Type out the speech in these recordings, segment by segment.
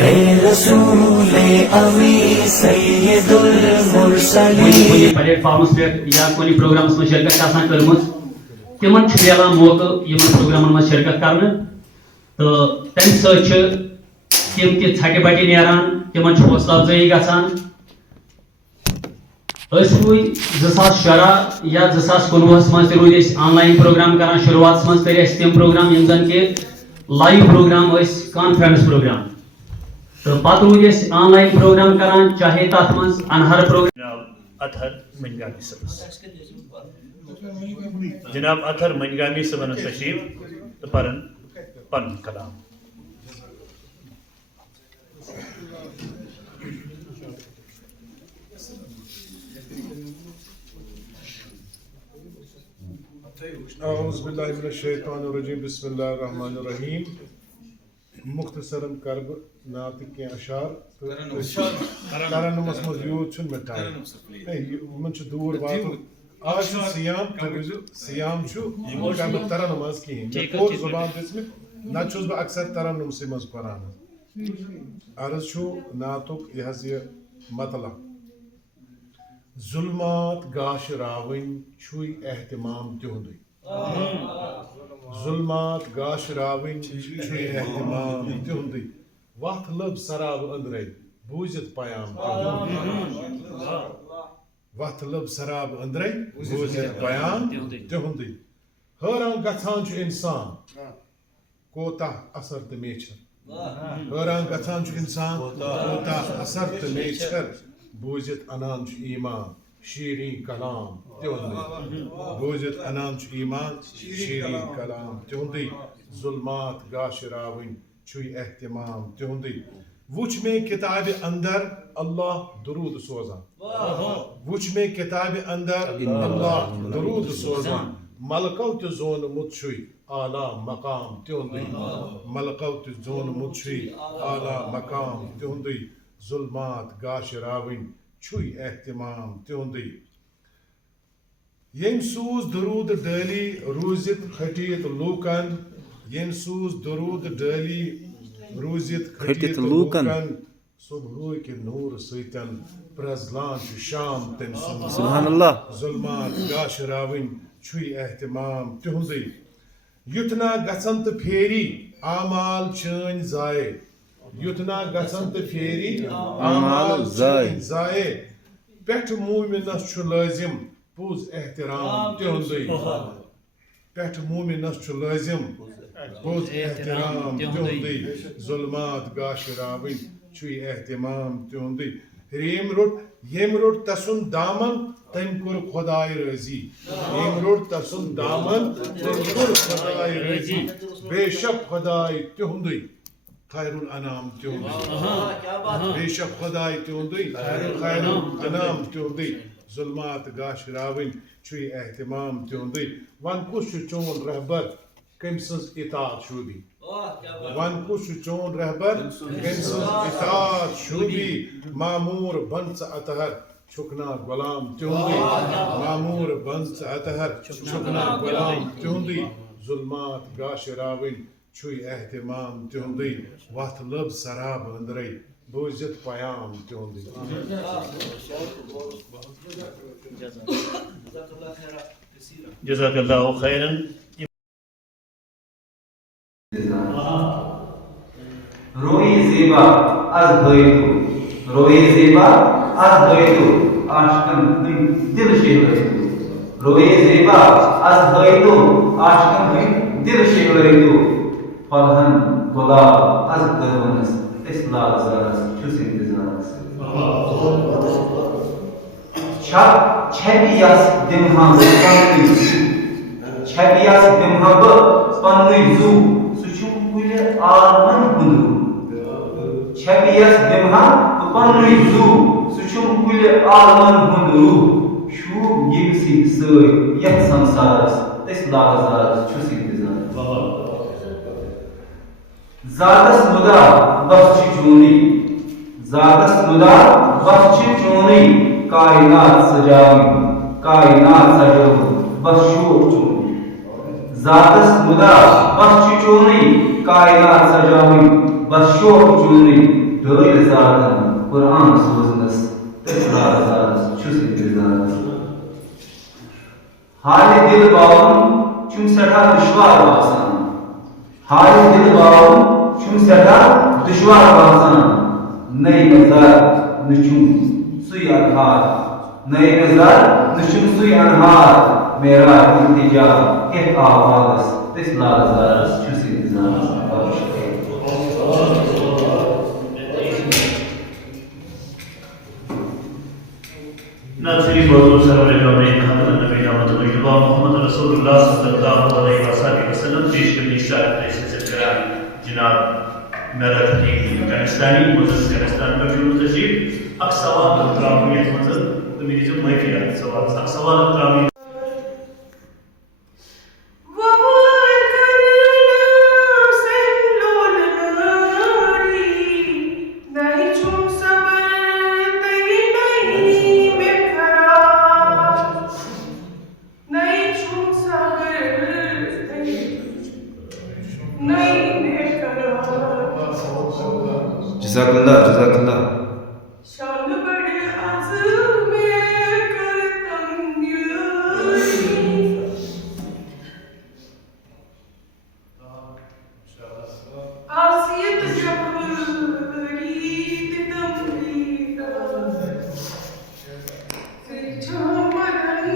ए रसूले अमी सैयदुल मुरसलीन प्लेटफॉर्मस पे या कोई प्रोग्रामस में शिरकत आसान करमस तिमन मिलान मौका यमन प्रोग्रामन में शिरकत करने तो तम सम ति बटे नान तिमन हौसला अफजाई गसान 2017 या 2019 मज रूद ऑनलाइन प्रोग्राम करान शुरुआत मज कर तम प्रोग्राम यम जन के लाइव प्रोग्राम कॉन्फ्रेंस प्रोग्राम तो पत रूद ऑनलाइन प्रोग्राम करान चाहे तथ मज अनहर प्रोग्राम जनाब अतहर मनगामी सबन तशरीफ तो परन पन कलाम औज़ु बिल्लाहि मिनश शैतानिर रजीम बिस्मिल्लाहिर रहमानिर रहीम मुख्तसरन करब नात के अशार तरन्नुमस मज यूत छुन में टाइम मन छ दूर बात आज सियाम छु कर तरन्नुमस की और जुबान दिस में न छुस ब अक्सर तरन्नुम से मज परान अर्ज छु नातुक यह मतलब जुल्मात गाश रावन छुई एहतमाम तिहुंदुई जुल्मात गाश रावन छुई एहतमाम तिहुंदुई वक्त लब सराब अंदरे बूझत पयाम वक्त लब सराब अंदरे बूझत पयाम तिहुंदुई हैरान गछान छु इंसान कोता असर त मेछर हैरान गछान छु इंसान कोता असर त मेछर बूझत अनान ईमान शीरी कलाम त्योंदी बूझत अनान ईमान शीरी कलाम त्योंदी जुल्मात गाशराविन छुई एहतमाम त्योंदी वुच में किताब अंदर अल्लाह दुरूद सोजान वुच में किताब अंदर अल्लाह दुरूद सोजान मलकौ त जोन मुछुई आला मकाम त्योंदी मलकौ त जोन मुछुई आला मकाम त्योंदी जुल्मात गाशराविन छुई एहतमाम त्योंदी यम सूज दरूद डाली रूजित खटीत लूकन यम सूज दरूद डाली रूजित खटीत लूकन सुबह के नूर सैतन प्रजलान शाम तम सुभान अल्लाह जुल्मात गाशराविन छुई एहतमाम त्योंदी युतना गसंत फेरी आमाल चन जाए युतना गसंत फेरी आमाल जाए पेट मोमिनस छु लाजिम पुज एहतराम त्योंदुई पेट मोमिनस छु लाजिम पुज एहतराम त्योंदुई जुल्मात गाशराविन छुई एहतमाम त्योंदुई येम रोट तसुन दामन तम कुर खुदाई रजी येम रोट तसुन दामन तम कुर खुदाई रजी बेशक खुदाई त्योंदुई खैरुल अनाम त्योंदी बेशक खुदाई त्योंदी खैरुल अनाम त्योंदी जुल्मात गाशराविन छुई एहतमाम त्योंदी वन कुछ चोन रहबर कमसज इताअत शुबी वन कुछ चोन रहबर कमसज इताअत शुबी मामूर बंस अतहर छुकना गुलाम त्योंदी मामूर बंस अतहर छुकना गुलाम त्योंदी जुल्मात गाशराविन छुई एहतमाम त्योंदी वत लब सराब अंदरे बूझत पयाम त्योंदी जज़ाकल्लाहु खैरन रोई ज़ेबा az doydu रोई Zeba az doydu aşkın dil şehirleydu रोई Zeba az doydu aşkın dil şehirleydu Falhan gulab az dırvınız islah zarız çüz intizarız Çepiyas dimham Çepiyas dimhabı pannuizu Suçum kule alman hundu Çepiyas dimham pannuizu Suçum kule alman hundu Şu gibisi sığ yah samsarız islah zarız çüz intizarız Zadas muda basçı cuni Zadas muda basçı cuni Kainat sajavi Kainat sajavi Basşu cuni Zadas muda basçı cuni Kainat sajavi Basşu cuni döyle zaten Kur'an sözünüz tesrar zarız şu sizleriniz. Hali dil bağım çüm seta düşvar basan. Hali dil bağım çüm seta düşvar basan. Ney mezar nüçüm suyan har. Ney mezar nüçüm suyan har. Mera iltica hep avaz tesrar zarız şu sizleriniz. नाज़रीन बहुत मोहम्मद रसूलुल्लाह सल्लल्लाहु अलैहि वसल्लम पेश करने जनाब मेरा अफगानिस्तानी मुज़फ़्फ़राबाद पर तशरीफ अक सवाल त्रामियत मतलब तो मेरी जो माइफी सवाल अक सवाल त्रामियत Jazakallah, jazakallah. शान बड़े आज़म में करतम यूरी आसियत जबरी तमरीरा सिचा मदन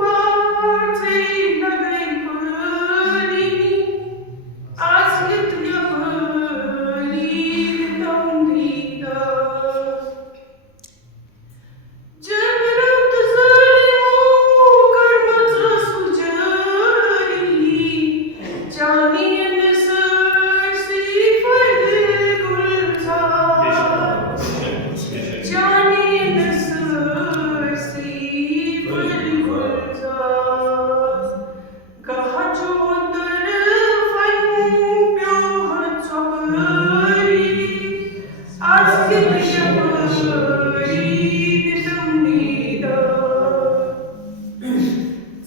बाते लगई परी आसियत जबरी तमरीरा जबरत ज़ालिमों करमत सुजारी जानिए नसर सिफर गुलजार जानिए नसर सिफर गुलजार कहा जो तरफन प्योहर चौकरी आसित जबरी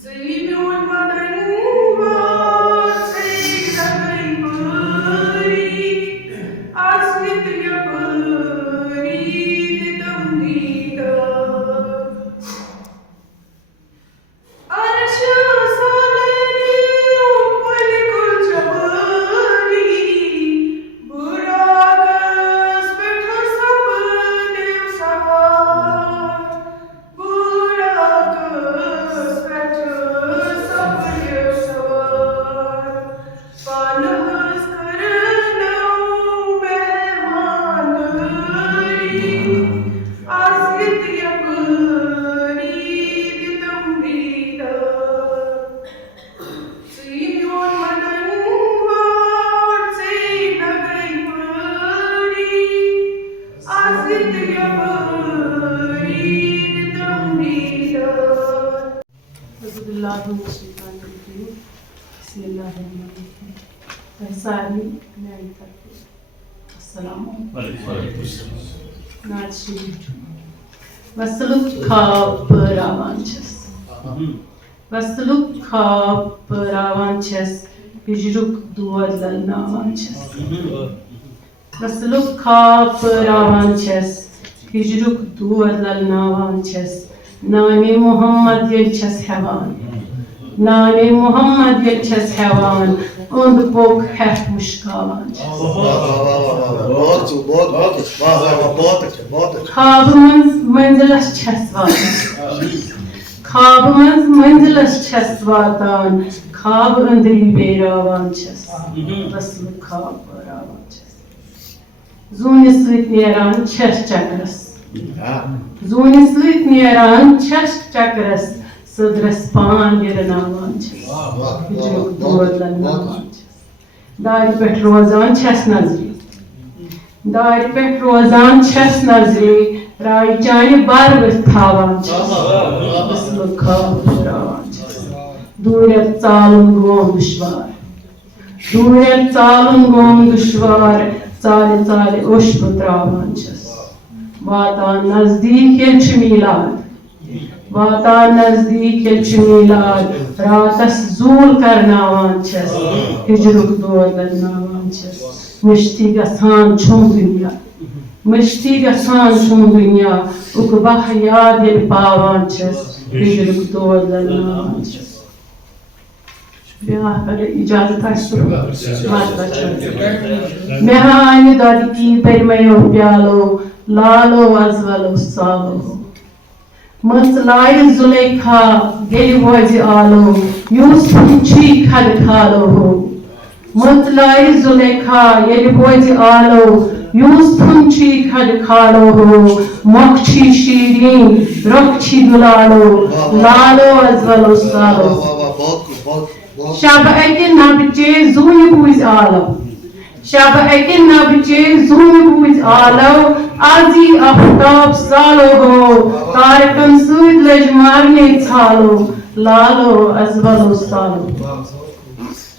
Zeynon madan var seyda bari aslit yapari tamdida arşa salari upal kul jabari burakas betha sab dev savar burakas betha sab dev savar panahas karna mehmandari aslit yapari tamdida Zeynon madan var seyda pari aslit yapari tamdida Bismillahirrahmanirrahim. Bismillahirrahmanirrahim. Saari meari tarafı. Assalamu alaikum. Naçi. Vasluk kapıravançız. Vasluk kapıravançız. Hicruk duvarlanavancız. Vasluk kapıravançız. Hicruk duvarlanavancız. Nane Muhammed yelçes hevan. Nane Muhammed yelçes hevan. Und bok hef muşkavançız. Kabımız menziles çesvadan. Kabımız menziles çesvadan. Kab öndri beyravançız. Vaslı kab beyravançız. Zuni süt neran çes çakras. Zuni süt neran çes çakras. Sıdres pan yerinavançız. Hicruk doğrulanavancız. Dari pet rozan çes nazri. Dari pet rozan çes nazri. Rai cani bar visthavançız. Vaslı kab beyravançız. Duret salın gom düşvar. Duret salın gom düşvar. Sale sale oş putravançız. Vatan nazdik elçi milad. Vatan nazdik elçi milad. Ratas zul karnavançız. Hicruk doğrulanavancız. Müşti gasan çon dünya. मस्ती गसान छुम दुनिया उकबाह याद ये पावान छस बिजल तोड़ ललनान छस ब्याह करे इजाजत आसो बात बचन मेहान दादी की परमयो प्यालो लालो अजवलो सालो मसलाई जुलेखा गेली वजी आलो यूसुफ छी खद खालो हो मसलाई जुलेखा गेली वजी आलो यूसुफ छी खद खालो हो मक्छी शीरीन रक्षी दुलालो लालो अजवलो सालो शब एकिन नबचे जुनी बुज आलो शब एकिन नबचे जुनी बुज आलो आजी आफ्ताब सालो हो तारकन सूद लजमारने छालो लालो अजवलो सालो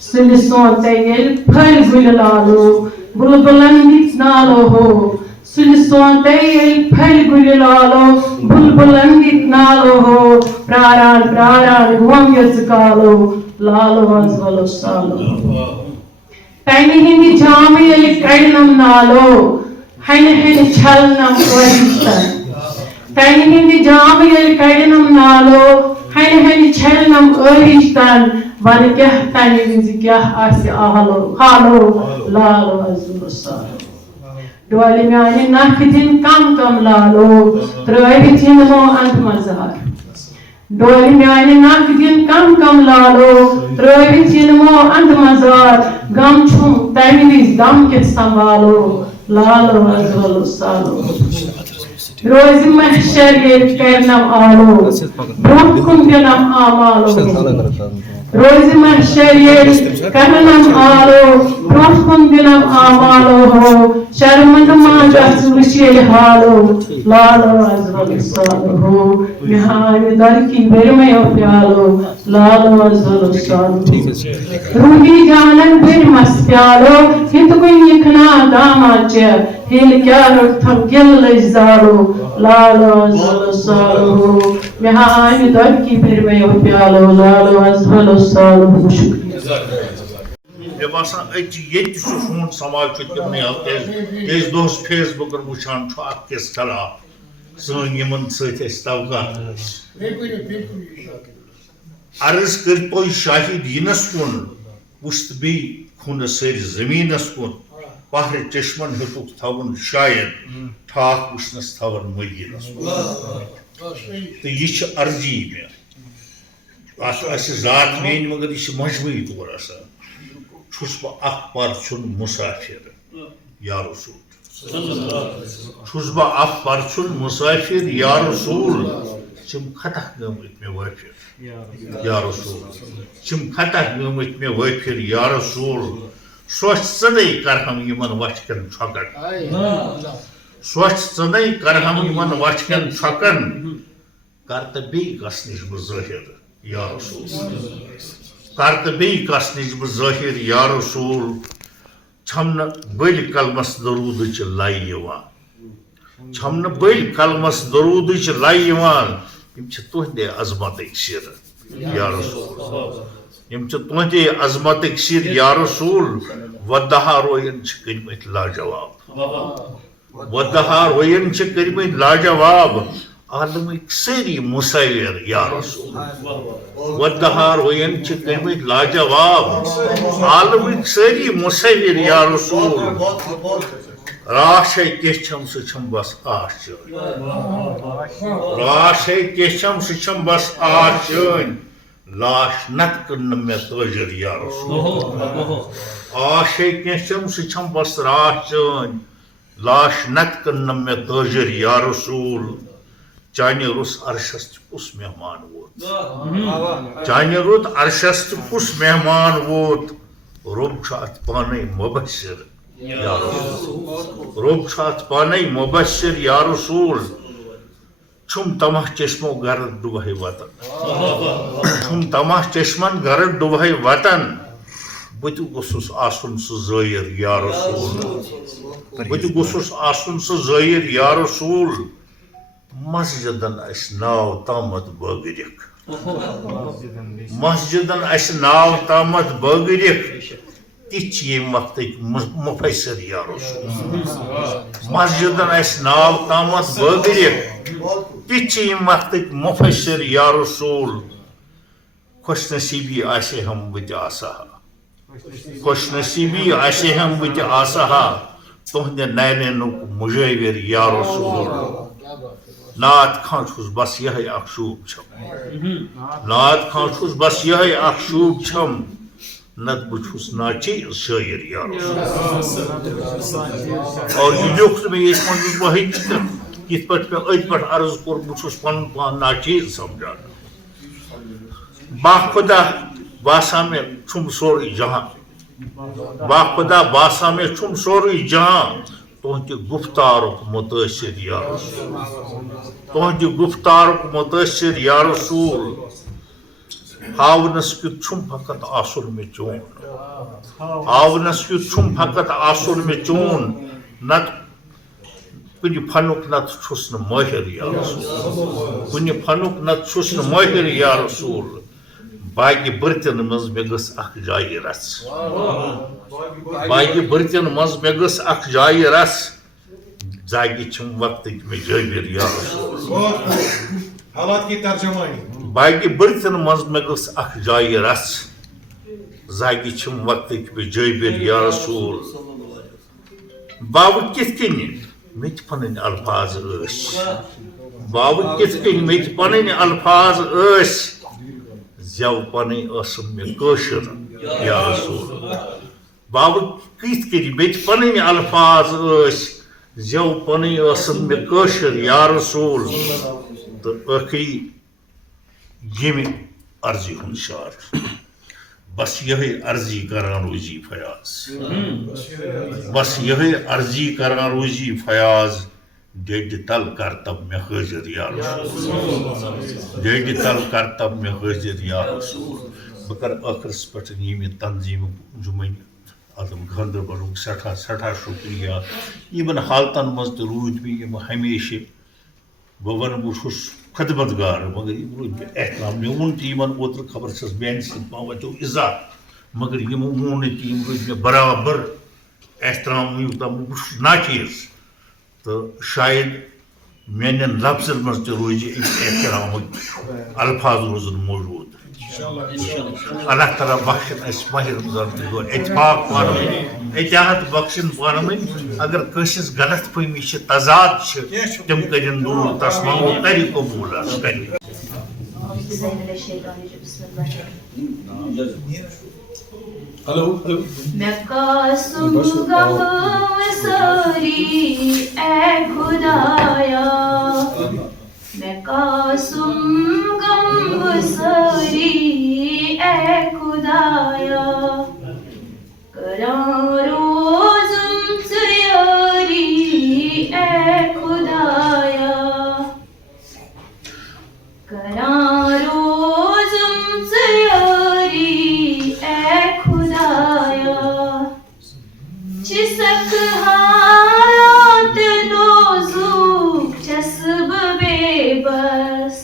सुलिसों तेल फल गुल लालो बुलबुलन दिख नालो हो सुलिसों तेल फल गुल लालो बुलबुलन दिख नालो हो प्रारान प्रारान गुम यजकालो लालो अजवलो सालो तैनी हिंदी जामे ये कड़नम नालो हैने हैने छलनम वरिष्ठन तैनी हिंदी जामे ये कड़नम नालो हैने हैने छलनम वरिष्ठन वन क्या तैनी हिंदी क्या आसे आलो हालो लालो अजवलो सालो डोली में आने नाक दिन कम कम लालो त्रैवी दिन मो अंत मजार डोली में आने नाक दिन कम कम लालो त्रैवी दिन मो अंत मजार गम छुम तैवी दम के संभालो लालो अजवलो सालो रोज महशर ये करनम आलो ब्रोट कुंदनम आमालो रोज महशर ये करनम आलो ब्रोट कुंदनम आमालो हो शर्मंद मांजा सुशियल हालो लालो अजवलो सालो हो निहान दर की बेरमय प्यालो लालो अजवलो सालो रूही जानन फिर मस प्यालो हित कोई निखना दामाच हिल क्या रुठम गिल लजालो लालो अजवलो सालो हो निहान दर की बेरमय प्यालो लालो अजवलो सालो हो शुक्रिया मे बासान ये फोन समाज तमने दोस फेसबुक वुचान अस खराब सन तवक़ात अर्ज कर शाही दीनस कुन वुस्त बी खुन सर जमीनस कुन पहर चश्मन हेतुक थवन शायद ठाक वुचनस थवन मदीनस तो यह अर्जी मे जात मेन मगर यह मजबूरी तौर आसान छुस बह परचुन मुसाफिर या रसूल छुस बह परचुन मुसाफिर या रसूल चिम खतह गमत मे वाफिर या रसूल चिम खतह गमत मे वाफिर या रसूल सोच सदै कर हम यमन वचकन छकन सोच सदै कर हम यमन वचकन छकन कर त बे कसनिश ज़ाहिर या रसूल कर तो बे कस निज ज़ाहिर या रसूल छम न बल कलमस दरूद लाई छम न बल कलमस दरूद लाई तुहदे अजमत सिर या रसूल तुहदे अजमत सिर या रसूल वदहा रोयन कर्मत लाजवाब वदहा रोयन कर्मत लाजवाब आलमिक सारी मुसाविर या रसूल वदहा रोयन कर्मत लाजवाब आलमिक सारी मुसाविर या रसूल राश केचम सम बस आश राश केचम सम बस आश लाश नत कन्न मे तजर या रसूल आश केचम सम बस राश लाश नत कन्न मे तजर या रसूल चाने रुस अरशस कुस मेहमान वोत चाने रुत अरशस कुस मेहमान वोत रब अत पाने मुबशर या रसूल रब अत पाने मुबशर या रसूल छुम तमाह चश्मो घर डुबहे वतन छुम तमाह चश्मन घर डुबहे वतन बत गोसुस आसन सु ज़ाहिर या रसूल बत गोसुस आसन सु ज़ाहिर या रसूल मस्जिदन अस नाव तामत बगरिक मस्जिदन अस नाव तामत बगरिक तिच ये वक्त मुफसर या रसूल मस्जिदन नाव तामत बगरित तिच ये वक्त मुफसर या रसूल खुश नसीबी आशे हम वत आसहा खुश नसीबी आशे हम वत आसहा तुहद नैनुक मुजविर या रसूल नात खां छुस बस यह अखशूब छम नात खां छुस बस यह अखशूब छम नत बुछुस नाची शायर या रसूल और ये लिख में ये वही कित पट पे अज पट अर्ज कोर बुछुस पन पान नाची समझा बाखुदा बासा में छुम सोर जहां बाखुदा बासा में छुम सोर जहां तुहद गुफ्तार मुतासिर या रसूल तुहद गुफ्तार मुतासिर या रसूल हावनस क्युत छुम फकत आसुर में चून हावनस क्युत छुम फकत आसुर में चून नत कुछ फनुक नत छुस न माहिर या रसूल कुछ फनुक नत छुस न माहिर या रसूल बाकी बर्तन मज मे गस अख जाय रस बाकी बर्तन मज मे गस अख जाय रस जागी छम वक्त में जाबिर या रसूल हालात की तर्जुमानी बाकी बर्तन मज मे गस अख जाय रस जागी छम वक्त में जाबिर या रसूल बाबू कित कनि मे पन अल्फाज बाबू कित कनि मे पन अल्फाज जव पन मे कशर या रसूल बाबू कित कनि मे पन अल्फाज जव पन मे कशर या रसूल तो आखिरी ये अर्जी हुन शार बस यह अर्जी करान रोजी फयाज बस यह अर्जी करान रोजी फयाज डेड तल कर तब में हाजिर या रसूल डेड तल कर तब में हाजिर या रसूल बकर आखिरस पे ये तंजीम जुमन आदम गांधरबल सठा सठा शुक्रिया यमन हालतन मज तो रूद भी हमेशा बह वन बहुत खदमतगार मगर एहतराम मे वोन तीमन ओतर खबर छस बेन सो इज़ा मगर यम वोन तीम रोज मे बराबर एहतराम बहुत नाचीज तो शायद मेन लफ्जन मज तो रोज एहतराम अल्फाज रोजन मौजूद अल्लाह ताला बख्शन माह रमजान इतफाक पान एहतियात बख्शन पान अगर कसिस गलत फहमी तजाद तम करिन दूर तस मांगो करी कबूल हेलो मैं कासुम गम सारी ए खुदाया मैं कासुम गम सारी ए खुदाया करां रोज़म सयारी ए खुदाया करां रोज़म सयारी ए खुदाया चिसक हालात नोज़ुक जस्ब बेबस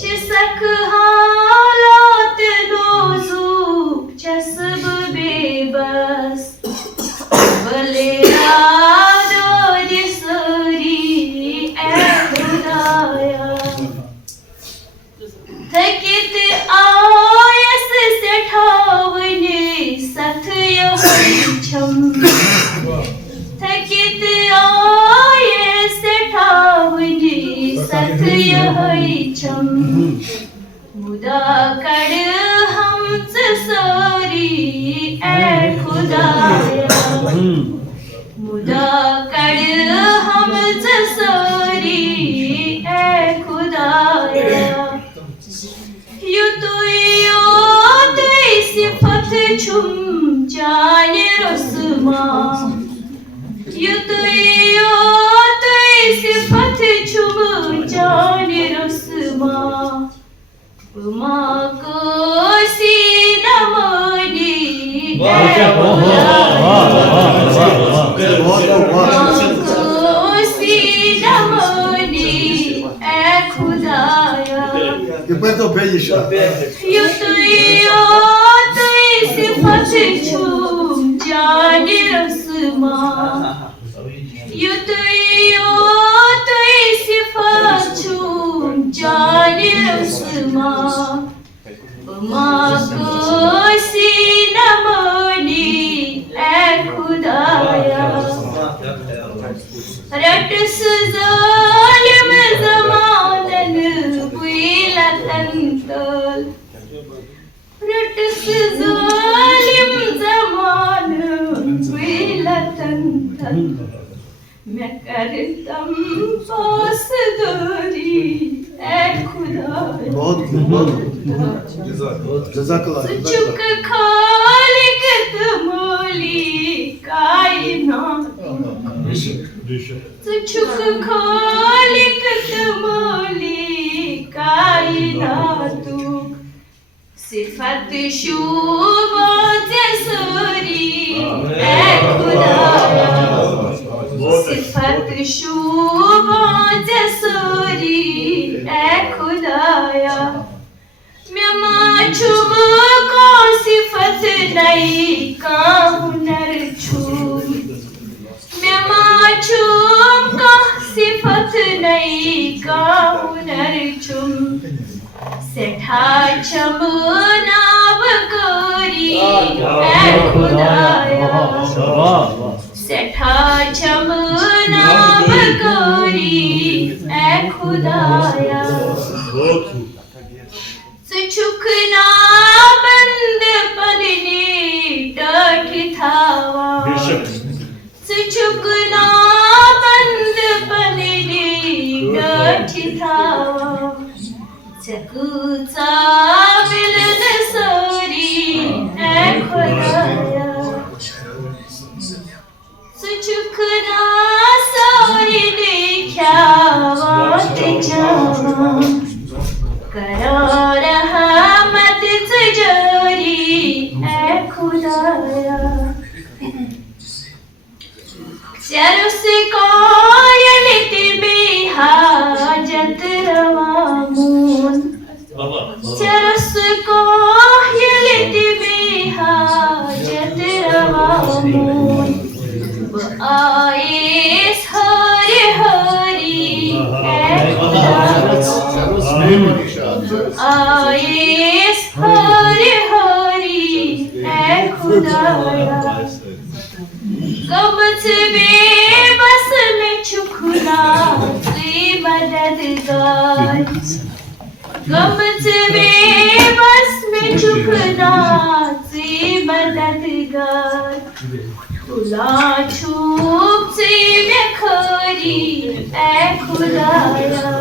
चिसक हालात नोज़ुक जस्ब बेबस भले याद सरी ए खुदाया थकित आयस सेठावने सथ यह छम थकित आयस सेठावने सथ यह छम मुदा कड़ हम सारी ए खुदाया मुदा कड़ हम सारी ए खुदाया सिफत छुम जान रस्मा सिफत छुम जान रस्मा माँ को सीनमनी खुदाया E poi dopo gli सिफत छुम जाने रस्मा युतयो तुई सिफत छुम जाने रस्मा माँ को सीनमनी ऐ खुदाया रटस जालिम ज़मानन बुइला तंतल रटस जालिम ज़मानन बुइला तंतल मैं करतम पास दूरी ऐ खुदाया चुक खालिक तुमोली कायनात चुक खालिक तुमोली कायनात सिफत शुबा जसरी ऐ खुदाया सिफत शुबा जसरी ऐ खुदाया मैं माचुब को सिफत नहीं का हुनर छूम मैं माचुब को सिफत नहीं का हुनर छूम सेठा छमनाब गोरी ऐ खुदाया सेठा छमनाब गोरी ऐ खुदाया सुचुकना बंद पनने डट थावा सुचुकना बंद पनने डट थावा चकूचा मिलन सोरी ऐ खुदाया सुचुकना सोरी देखा वात जावा करार रहमत तिजोरी ऐ खुदाया चरस कोयलित बेहाजत रवामून चरस कोयलित बेहाजत रवामून वो आए हरि हरि ऐ खुदाया आइस हरि हरि ऐ खुदाया गमच बेबस में छुखना सी मददगार गमच बेबस में छुखना सी मददगार खुला छूप से मैं खरी ऐ खुदाया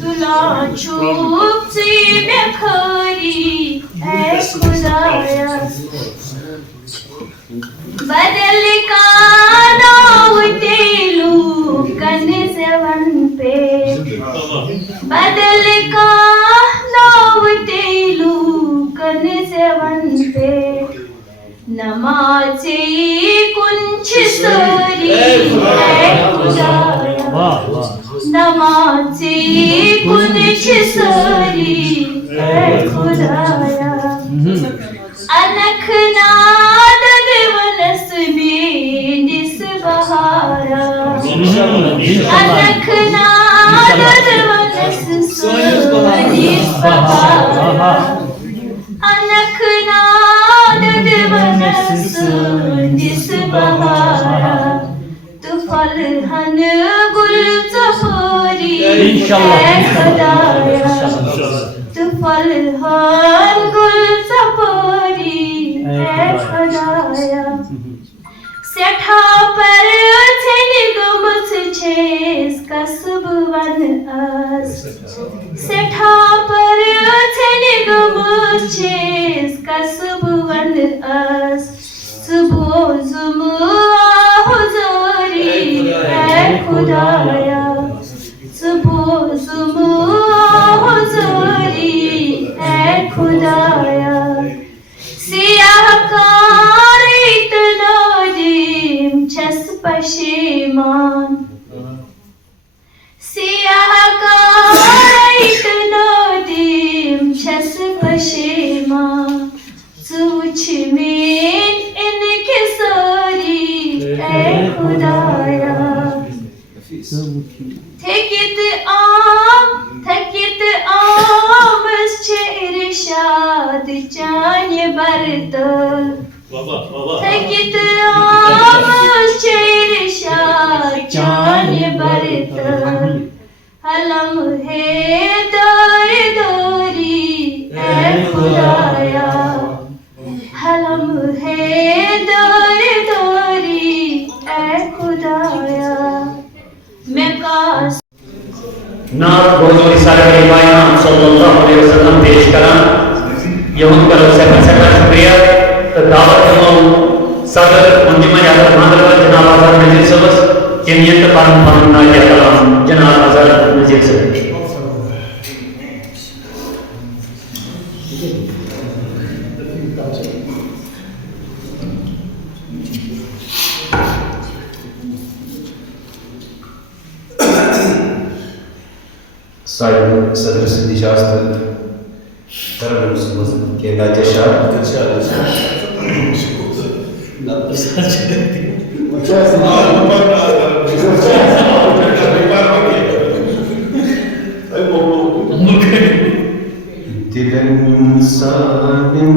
तुला छूप से मैं खरी ऐ खुदाया बदल का नाव तेलू कन सेवन पे बदल का नाव तेलू कन सेवन पे नमाज़े कुंछ सरी ऐ खुदाया नमाज़े कुंछ सरी ऐ खुदाया अनख नादद वनस में निस बहारा अनख नादद वनस निस बहारा अनख नादद वनस निस बहारा तू फल हन गुल सफरी ऐ खुदाया तू फल हन गुल सफरी ऐ खुदाया सेठा पर छन गमस छेस कसब वन अस सेठा पर छन गमस छेस कसब वन अस सुबह जुमुआ हुजूरी ऐ खुदाया सुबह जुमुआ हुजूरी ऐ खुदाया सियाह कार इतना जीम छस पशेमान सियाह कार इतना जीम छस पशेमान सूछ थकित आमस छे इरशाद चान्य बरत थकित आमस छे इरशाद चान्य बरत हलम है दर दोरी ए खुदाया हलम है दर दोरी ए खुदाया मैं कास नाथ गोजोरी सारे इमाम सल्लल्लाहु अलैहि वसल्लम पेश करा यहुन करो से शुक्रिया तो दावत दमो सदर अंजुमन यादव मानव जनाब आजाद नजीर सबस केनियत पारन पारन ना या कलाम जनाब आजाद नजीर सबस साइड सदर से निशास्त तरह के राजेशा दिलन साबिन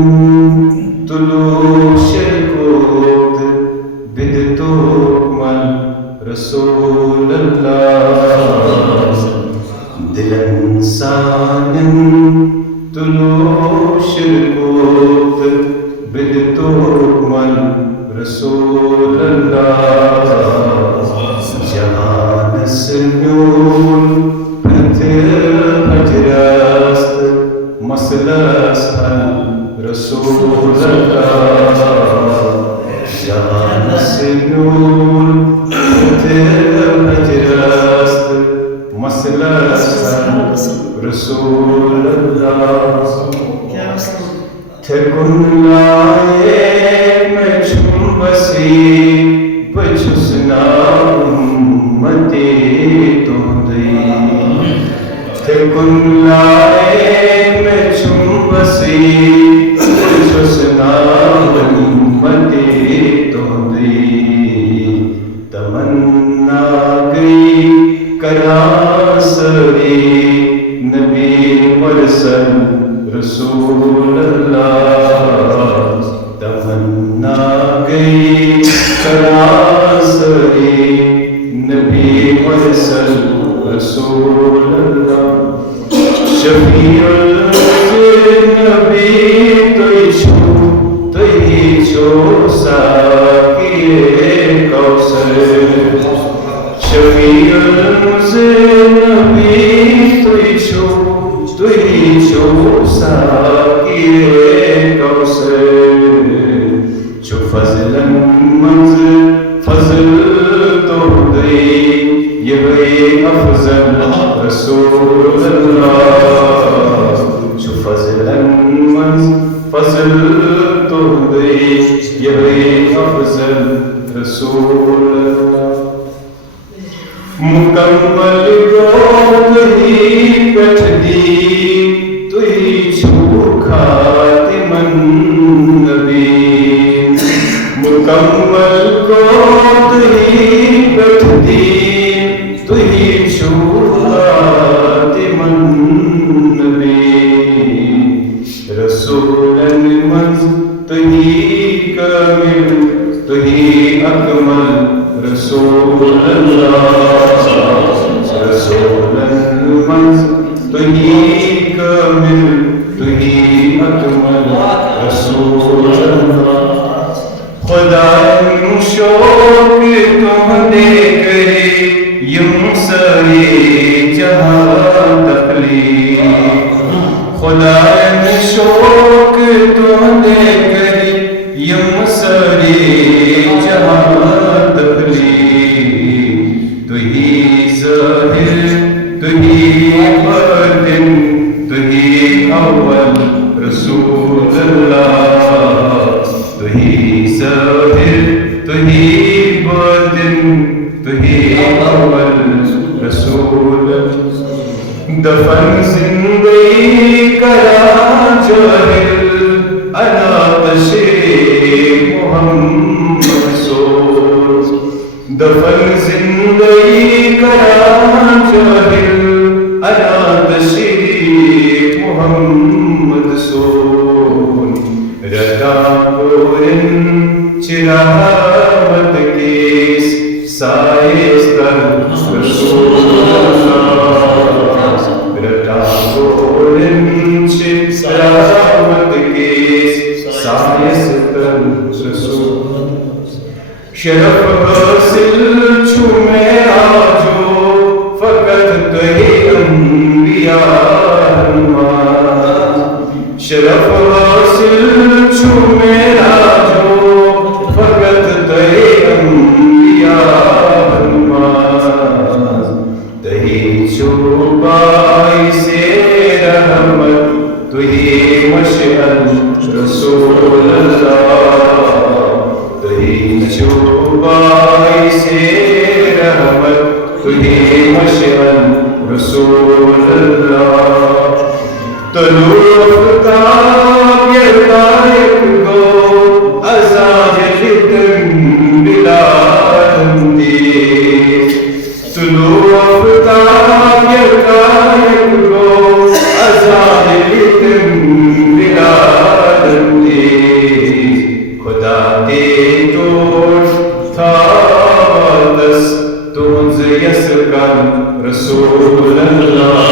तुलो शरकोद बिदतो मन रसूल अल्लाह दिलन साबिन तुलो शरकोद बिदतो मन रसूल अल्लाह जहान सन्यून हजरस्त मसलस रसूल अल्लाह जहान सन्यून हजरस्त मसलस रसूल अल्लाह थकुल्लाए मैं छुम्बसी बचुसना उम्मते तुंदई थकुल्लाए मैं छुम्बसी बचुसना उम्मते तुंदई तमन्ना गई करासरी नबी मरसल रसूल अल्लाह तमन्ना गई करासरी नबी मरसल रसूल अल्लाह शफीउल नबी तुई छो साकिए कौसर शफीउल नबी तुई छो साकिए कौसर जो फजलन मंज फजल तो गई ये अफजल रसूल अल्लाह जो फजलन मंज फजल तो गई ये अफजल रसूल अल्लाह मुकम्मल गोद ही बैठ दी तुई छू खातिमन नबी मुकम्मल गोद ही बैठ दी तुई छू खातिमन नबी रसूलन मंज तुही कामिल तुही अकमल रसूल अल्लाह रसूलन मंज तुही कामिल तुही अकमल रसूल अल्लाह खुदा शौक तुमने करे यूं सारे जहां तकलीफ खुदा शौक तुमने करे यूं सारे जहां तकलीफ तुही ज़ाहिर तुही बातिन तुही अव्वल रसूल अल्लाह तुही ज़ाहिर तुही बातिन तुही अव्वल रसूल दफन जिंदगी करा जाहिल अनातशे मोहम्मद सोच दफन जिंदगी करा जाहिल अनाद शरीफ मोहम्मद सोन रदा कोरिन चिरामत केस साइस्तर रदा कोरिन चिरामत केस साइस्तर शरफ हासिल छू मैं आजो फकत तही अंबिया शरफ हासिल छू मैं आजो फकत तही अंबिया तही चुबाई से रहमत तुही मशअल रसूल चुबाई से रहमत तुही मशअल रसूलुल्लाह तलू आफ्ताब ये तारिक दो अज़ाहिल बिलादी तलू आफ्ताब ये तारिक दो अज़ाहिल बिलादी खुदा दे यसकन रसूल अल्लाह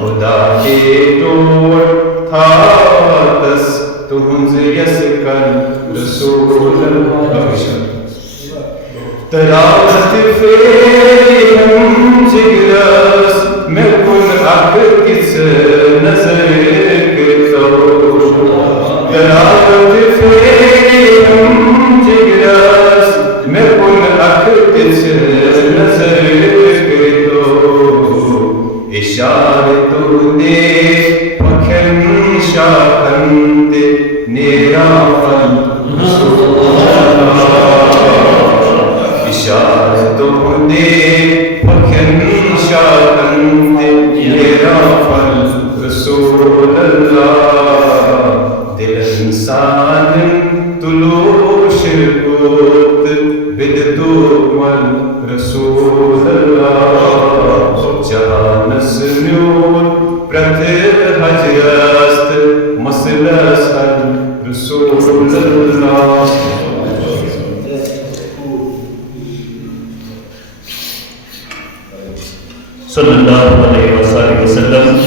खुदा के तोड़ था दस तुझ यसकन रसूल अल्लाह तरावत फेरी हम जिगरस मैं कुन अख किस नजर के तो तरावत फेरी हम जिगरस मैं कुन अख किस नजर के तो इशारे तो दे पखन शाखंते नेरा फल इशारे तो दे पखन शाखंते नेरा फल रसूल अल्लाह दिल इंसान तुलो शिरकोत बिदतो मन रसूल अल्लाह जहानस न्यूर प्रति हजरस्त मसलस रसूल अल्लाह सल्लल्लाहु अलैहि वसल्लम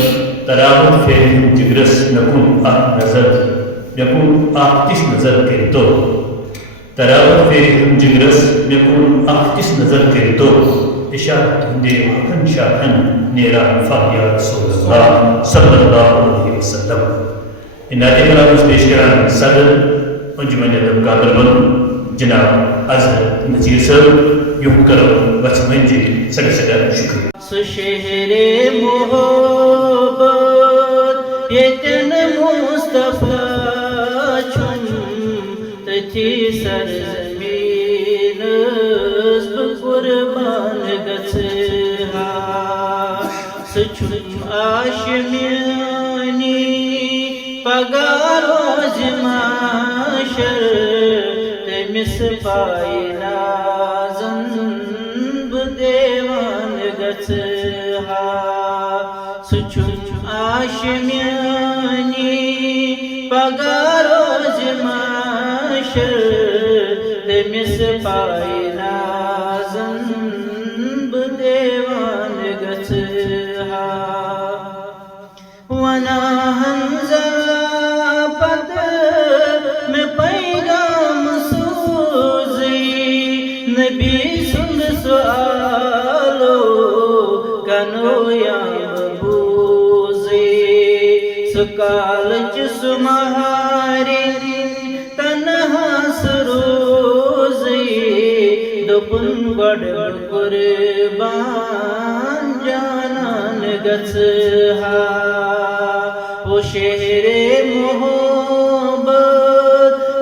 तरावत फेर जिग्रस नकुन आह नजर यकुन आह तिस नजर के तो तरावत फेर जिग्रस यकुन आह तिस नजर के तो इशारत दे हन शाहन नेरा फाया रसूलुल्लाह सल्लल्लाहु अलैहि वसल्लम इनाते कलाम पेश करान सदर अंजुमन गांधरबल जनाब अजहर नजीर साहब यूं करो वचमन जी सदा सदा शुक्रिया सुशहरे मोहब्बत येतन मुस्तफा छुम तथी सरजमीन कुर्बान गछहा सुछुम आशमियानी पगारो जमाशर तमिस पाइना देवान गछहा सुछुम आशमियानी पगारो जमाशर तमिस पाइना जंब देवान गछहा वना हंजा पद में पैगाम सूजी नबी सुन सुआलो कनो या बूजी सुकाल सुमहारी तन्हा सरोजी दुपुन बड़ कुर्बान जानन गछहा वो शहरे मोहब्बत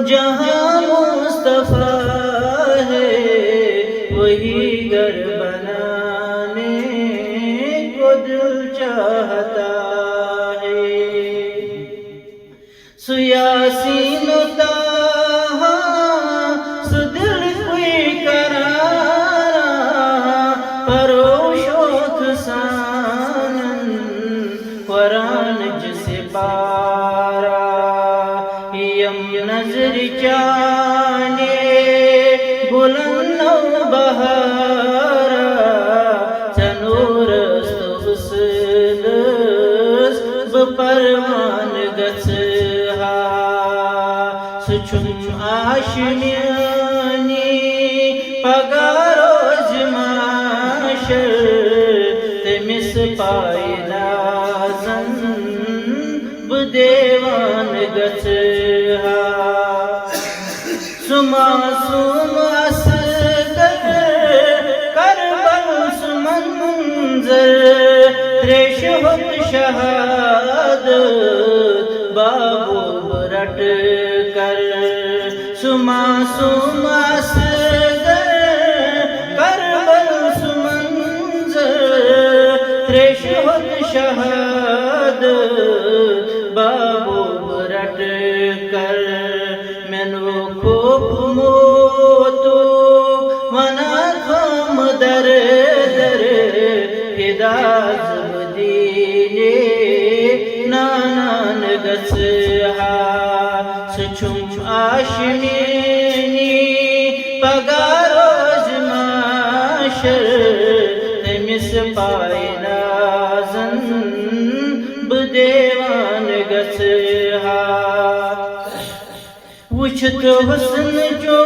जहाँ मुस्तफा है वही घर बनाने को दिल चाहता है सुयासीन ताहा सुदिल कोई करारा परोशो त्रेशुत शहादत बाबू रट कर सुमासूम असगर करबल सुमंजर त्रेशुत शहादत बाबू रट कर मैनो खूब मोतो वना खम दर दर हिदाज दीने नानान गस हा सुचुम आशमीनी पगारोज माशर तमिस पायनाजन बदेवान गस हा वुछत हुस्न जो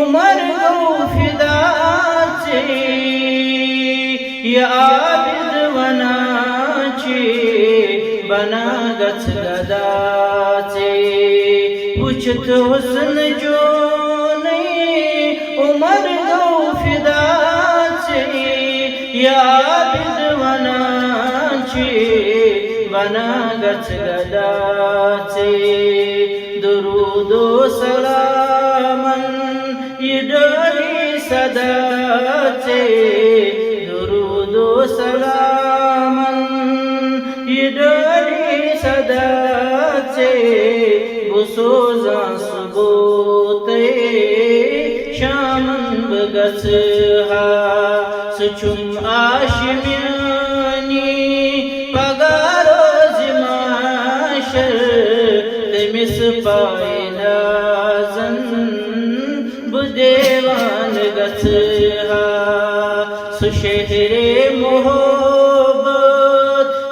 उमर गो फिदा चे ये आबिद वनाचे बना गच गदा चे वुछत हुस्न जो उमर गो फिदा चे ये आबिद वनाचे बना गच गदा चे दुरूदो सलामन ये डोली सदा चे दुरूदो सलामन ये डोली सदा चे बुसोजा सुबोते शामन बगस हा सुचुम आशमियानी पगारोज माशर तमिस पायनाजन बुदेवान गस हा सुशहरे मोहब्बत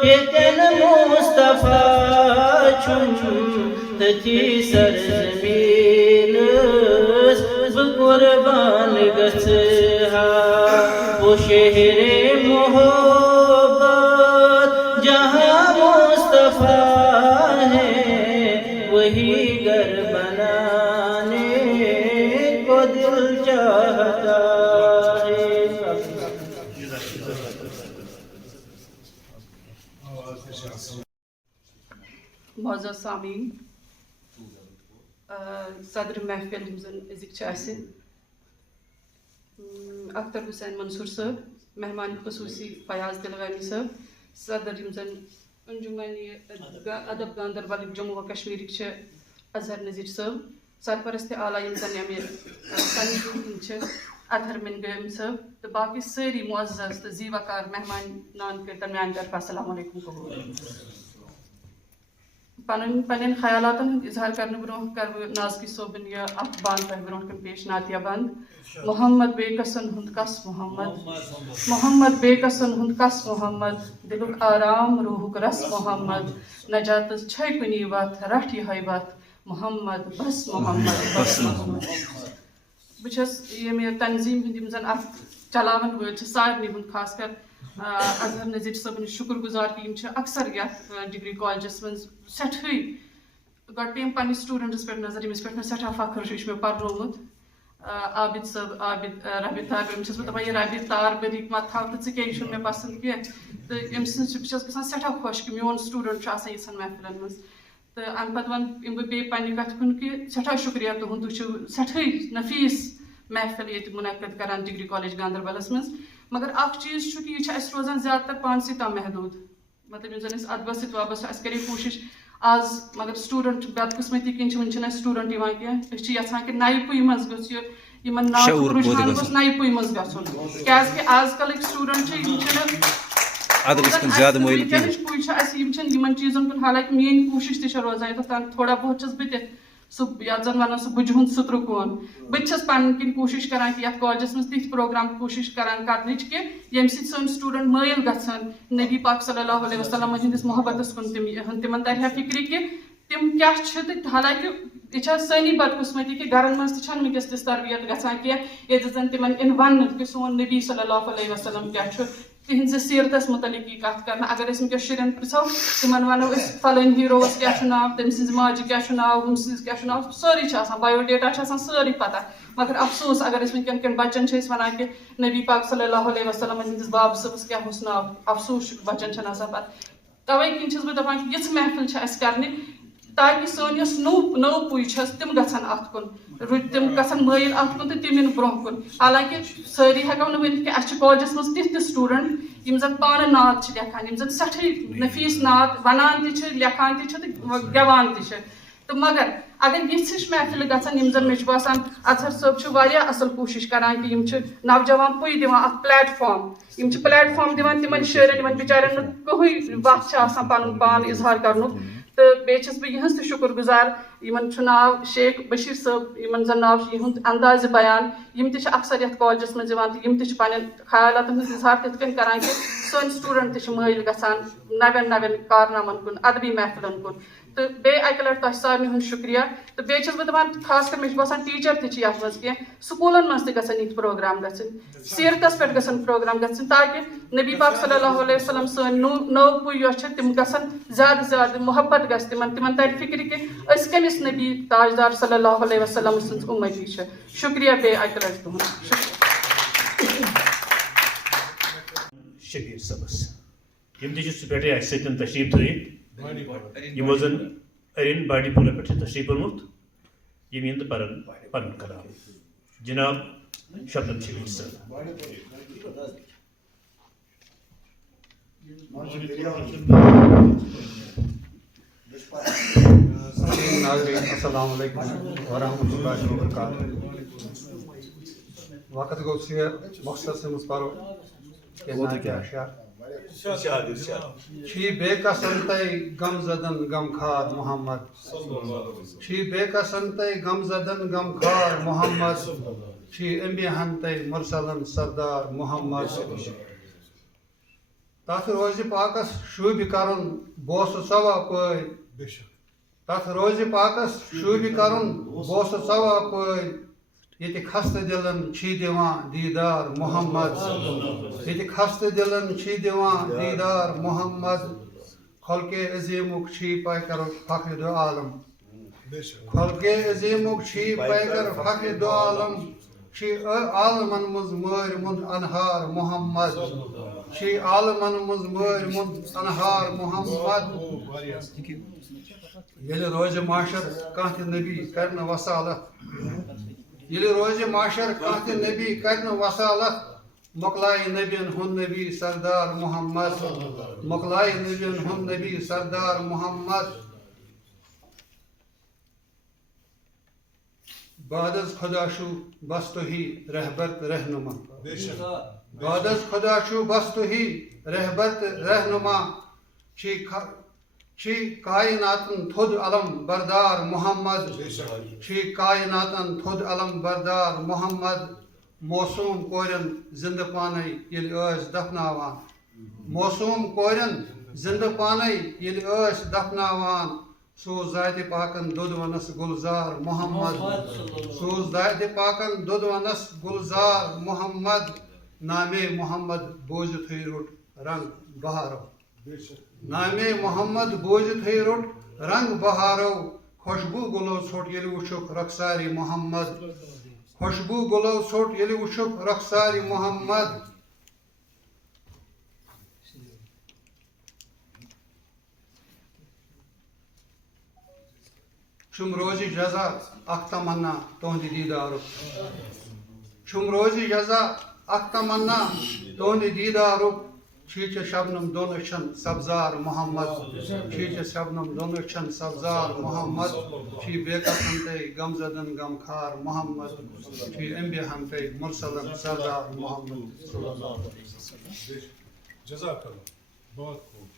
येतन मुस्तफा चुम तथी सरजमीन कुर्बान गस हा वो शहरे मोहब्बत जहाँ मुस्तफा है वही घर बनाने को दिल चाहता है। मौजूद सामीन सदर महफिल अख्तर हुसैन मंसूर साहब मेहमान खसूसी फयाज दिलवानी साहब सदर अंजुमन अदब गांदरबल जम्मू व कश्मीर अजहर नज़ीर साहब सरपरस्त आला अतहर मिन गम साहब तो बाकी सारी मुअज़्ज़ज़ तो जी वकार मेहमान के दरमियान तरफ अस्सलाम वालेकुम पन ख्यालातन इजहार करने ब्रो कर नाज़की सोबन यह बांद तह ब्रो पेश नातिया बंद मोहम्मद बेकसन हुंद कस मोहम्मद बेकसन हुंद कस मोहम्मद दिलुक आराम रूहुक रस मोहम्मद नजात छै कुनी वत रठ यह वत मोहम्मद बस मोहम्मद बस मोहम्मद बस ये तंजीम जन चलावन वल सारे हुंद खासकर अजहर नज़ीर साहब शुक्रगुजार कि अक्सर ये डिग्री कॉलेजस मं सठी गो पे पे स्टूडेंट्स पे नजर यमिस पे सठा फखर मे पर्नोमुत आबिद साहब आबिद रबित तार बस दपान यह रबित तार बरीक मत थव तो क्या मे पसंद कह तो अम गसान सठा खुश कि मोन स्टूडेंट यन महफिलन मं तो अम पे वन बे पे कथ कुन कि सठा शुक्रिया तुहद तुम सठी नफीस महफिल ये मुनद करान डिग्री कॉलेज गांदरबलस मं मगर अख चीज़ कि यह रोजान ज़्यादातर पानस ताम महदूद मतलब जन अदबस वाबस करे कोशिश आज मगर स्टूडेंट बदकिस्मती किन वन स्टूडेंट कह यहां कि नई पुई मज रुझान गोस नई पुई मज क्या आजकल स्टूडेंट चीज़न कुन हालांकि मेन कोशिश रोजान थोड़ा बहुत बह जन वन सह बुझुन सुत्रुकोन बस पन कोशिश करान कि कॉलेजस मं तिथ प्रोग्राम कोशिश करान कर ये सन स्टूडेंट मायल गन नबी पाक सल्लल्लाहु अलैहि वसल्लम हंदिस मोहब्बत कुन तिमन तरह फिक्र कि तिम क्या हालांकि यह सानी बदकिस्मती कि गरन मं वनस तिस तरबियत गसान कह ये जन तिमन इन वन कि सोन नबी सल्लल्लाहु अलैहि वसल्लम क्या तिहंज सीरतस मुतलिक कत कर अगर वनकस शुरन पृछो तिमन वनो फलन हीरोस क्या नाव तम सज माजि क्या नाव हम क्या नाव सारी बायोडेटा सारी पता मगर अफसोस अगर वनकन कन बच्चन वन कि नबी पाक सल्लल्लाहु अलैहि वसल्लम हंदिस बाब सबस क्या नाव अफसोस बच्चन पता तवे किन बह दपान यिछ महफिल करनी ताकि सोन नौ पुई तम गन अत कुन तम गन मयल अत कुन तो तम इन ब्रोह कुन हालांकि सारी हेको वन कि कॉलेजस मज तिथ स्टूडेंट यम जन पान नात लेखान यम जन सठी नफीस नात वनान ति लेखान ति गवान ति तो मगर अगर यिछ महफिल गन यम जन मे बासान अजहर साहब असल कोशिश करान कि यम नौजवान पुई दिवान अ प्लेटफॉर्म यम प्लेटफॉर्म दिवान तिमन शरन बिचारन कहीं वत पन पान इजहार करनुक तो बेस बह यहज शुक्रगुजार इन नाव शेख बशीर साहब इन जन नाव अंदाज बयान यम अक्सर ये कॉलेजस मज यम पे ख्यालात इजहार तिथ करान कि सन स्टूडेंट मयल गसान नवन नवन कारनामन कुन अदबी महफिलन कुन तो बे अक लट तह सारे हूँ शुक्रिया तो बेस बह दपान खास कर मे बासान टीचर तह कह स्कूलन मज ये प्रोग्राम सीरतस पे प्रोग्राम ताकि नबी पाक सल्लल्लाहु अलैहि वसल्लम सन नौ पुई तम गसन ज्यादा ज्यादा मोहब्बत गस तिमन तर फिक्र कि कमिस नबी ताजदार सल्लल्लाहु अलैहि वसल्लम सन्स उम्मती शुक्रिया बे अक लट तुहद शबीर सबस यम पे सतन तशरीफ थी यमो जन अरिन बाडीपोरा पे तशरीफ ओनमुत यम इन पन पन कलाम जनाब शबनम शबीर साहब अस्सलाम वालेकुम वरहमतुल्लाहि वबरकातुहू वक्त गो से मकसद से मुस्पारो बेकसंतई गम जदन गम खार मोहम्मद छी बेकसंतई गम जदन गम खार मोहम्मद छी अंबियाहंतई मुरसलन सरदार मोहम्मद तथ रोज पाकस शुभ करन बोस सवा पै तथ रोज पाकस शुभ करन बोस सवा पै ये खस्त दिलन छी दिवान दीदार मोहम्मद ये खस्त दिलन छी दिवान दीदार मोहम्मद खलके अजीमुक छी पाकर फख्र दो आलम खलके अजीमुक छी पाकर फख्र दो आलम छी आलमन मुज मर मुन अनहार मोहम्मद छी आलमन मुज मर मुन अनहार मोहम्मद ये रोज माशर कह नबी कर वसालत ये रोज माशर कह नबी कर वसालत मकलाई नबियन हुन नबी सरदार मोहम्मद मकलाई नबियन हुन नबी सरदार मोहम्मद बादस खुदाशु बस तो ही रहबत रहनुमा बादस खुदाशु बस तो ही रहबत रहनुमा छी कायनातन थुद अलम बरदार मोहम्मद छी कायनातन थुद अलम बरदार मोहम्मद मौसूम कोरन जिंद पाने ये दफनावान मौसूम कोरन जिंद पाने ये दफनावान सोज दायत पाकन दुदवनस गुलजार मोहम्मद सोज दायत पाकन दुदवनस गुलजार मोहम्मद नामे मोहम्मद बोझ थई रोट रंग बहारो नामे मोहम्मद बोझ थई रोट रंग बहारो खुशबू गुलो छोट ये वुशुक रखसारी मोहम्मद खुशबू गुलो छोट ये वुशुक रखसारी मोहम्मद शुम रोजी जजा अख तमन्ना तोहद दीदार शुम रोजी जजा अख तमन्ना तोहद दीदार शीच शबनम दोन अक्षन सब्जार मोहम्मद शीच शबनम दोन अक्षन सब्जार मोहम्मद शी बेकसंते गम जदन गम खार मोहम्मद शी अंबियाहंते मुरसलन सरदार मोहम्मद सल्लल्लाहु अलैहि वसल्लम जज़ाकल्लाह बहुत खूब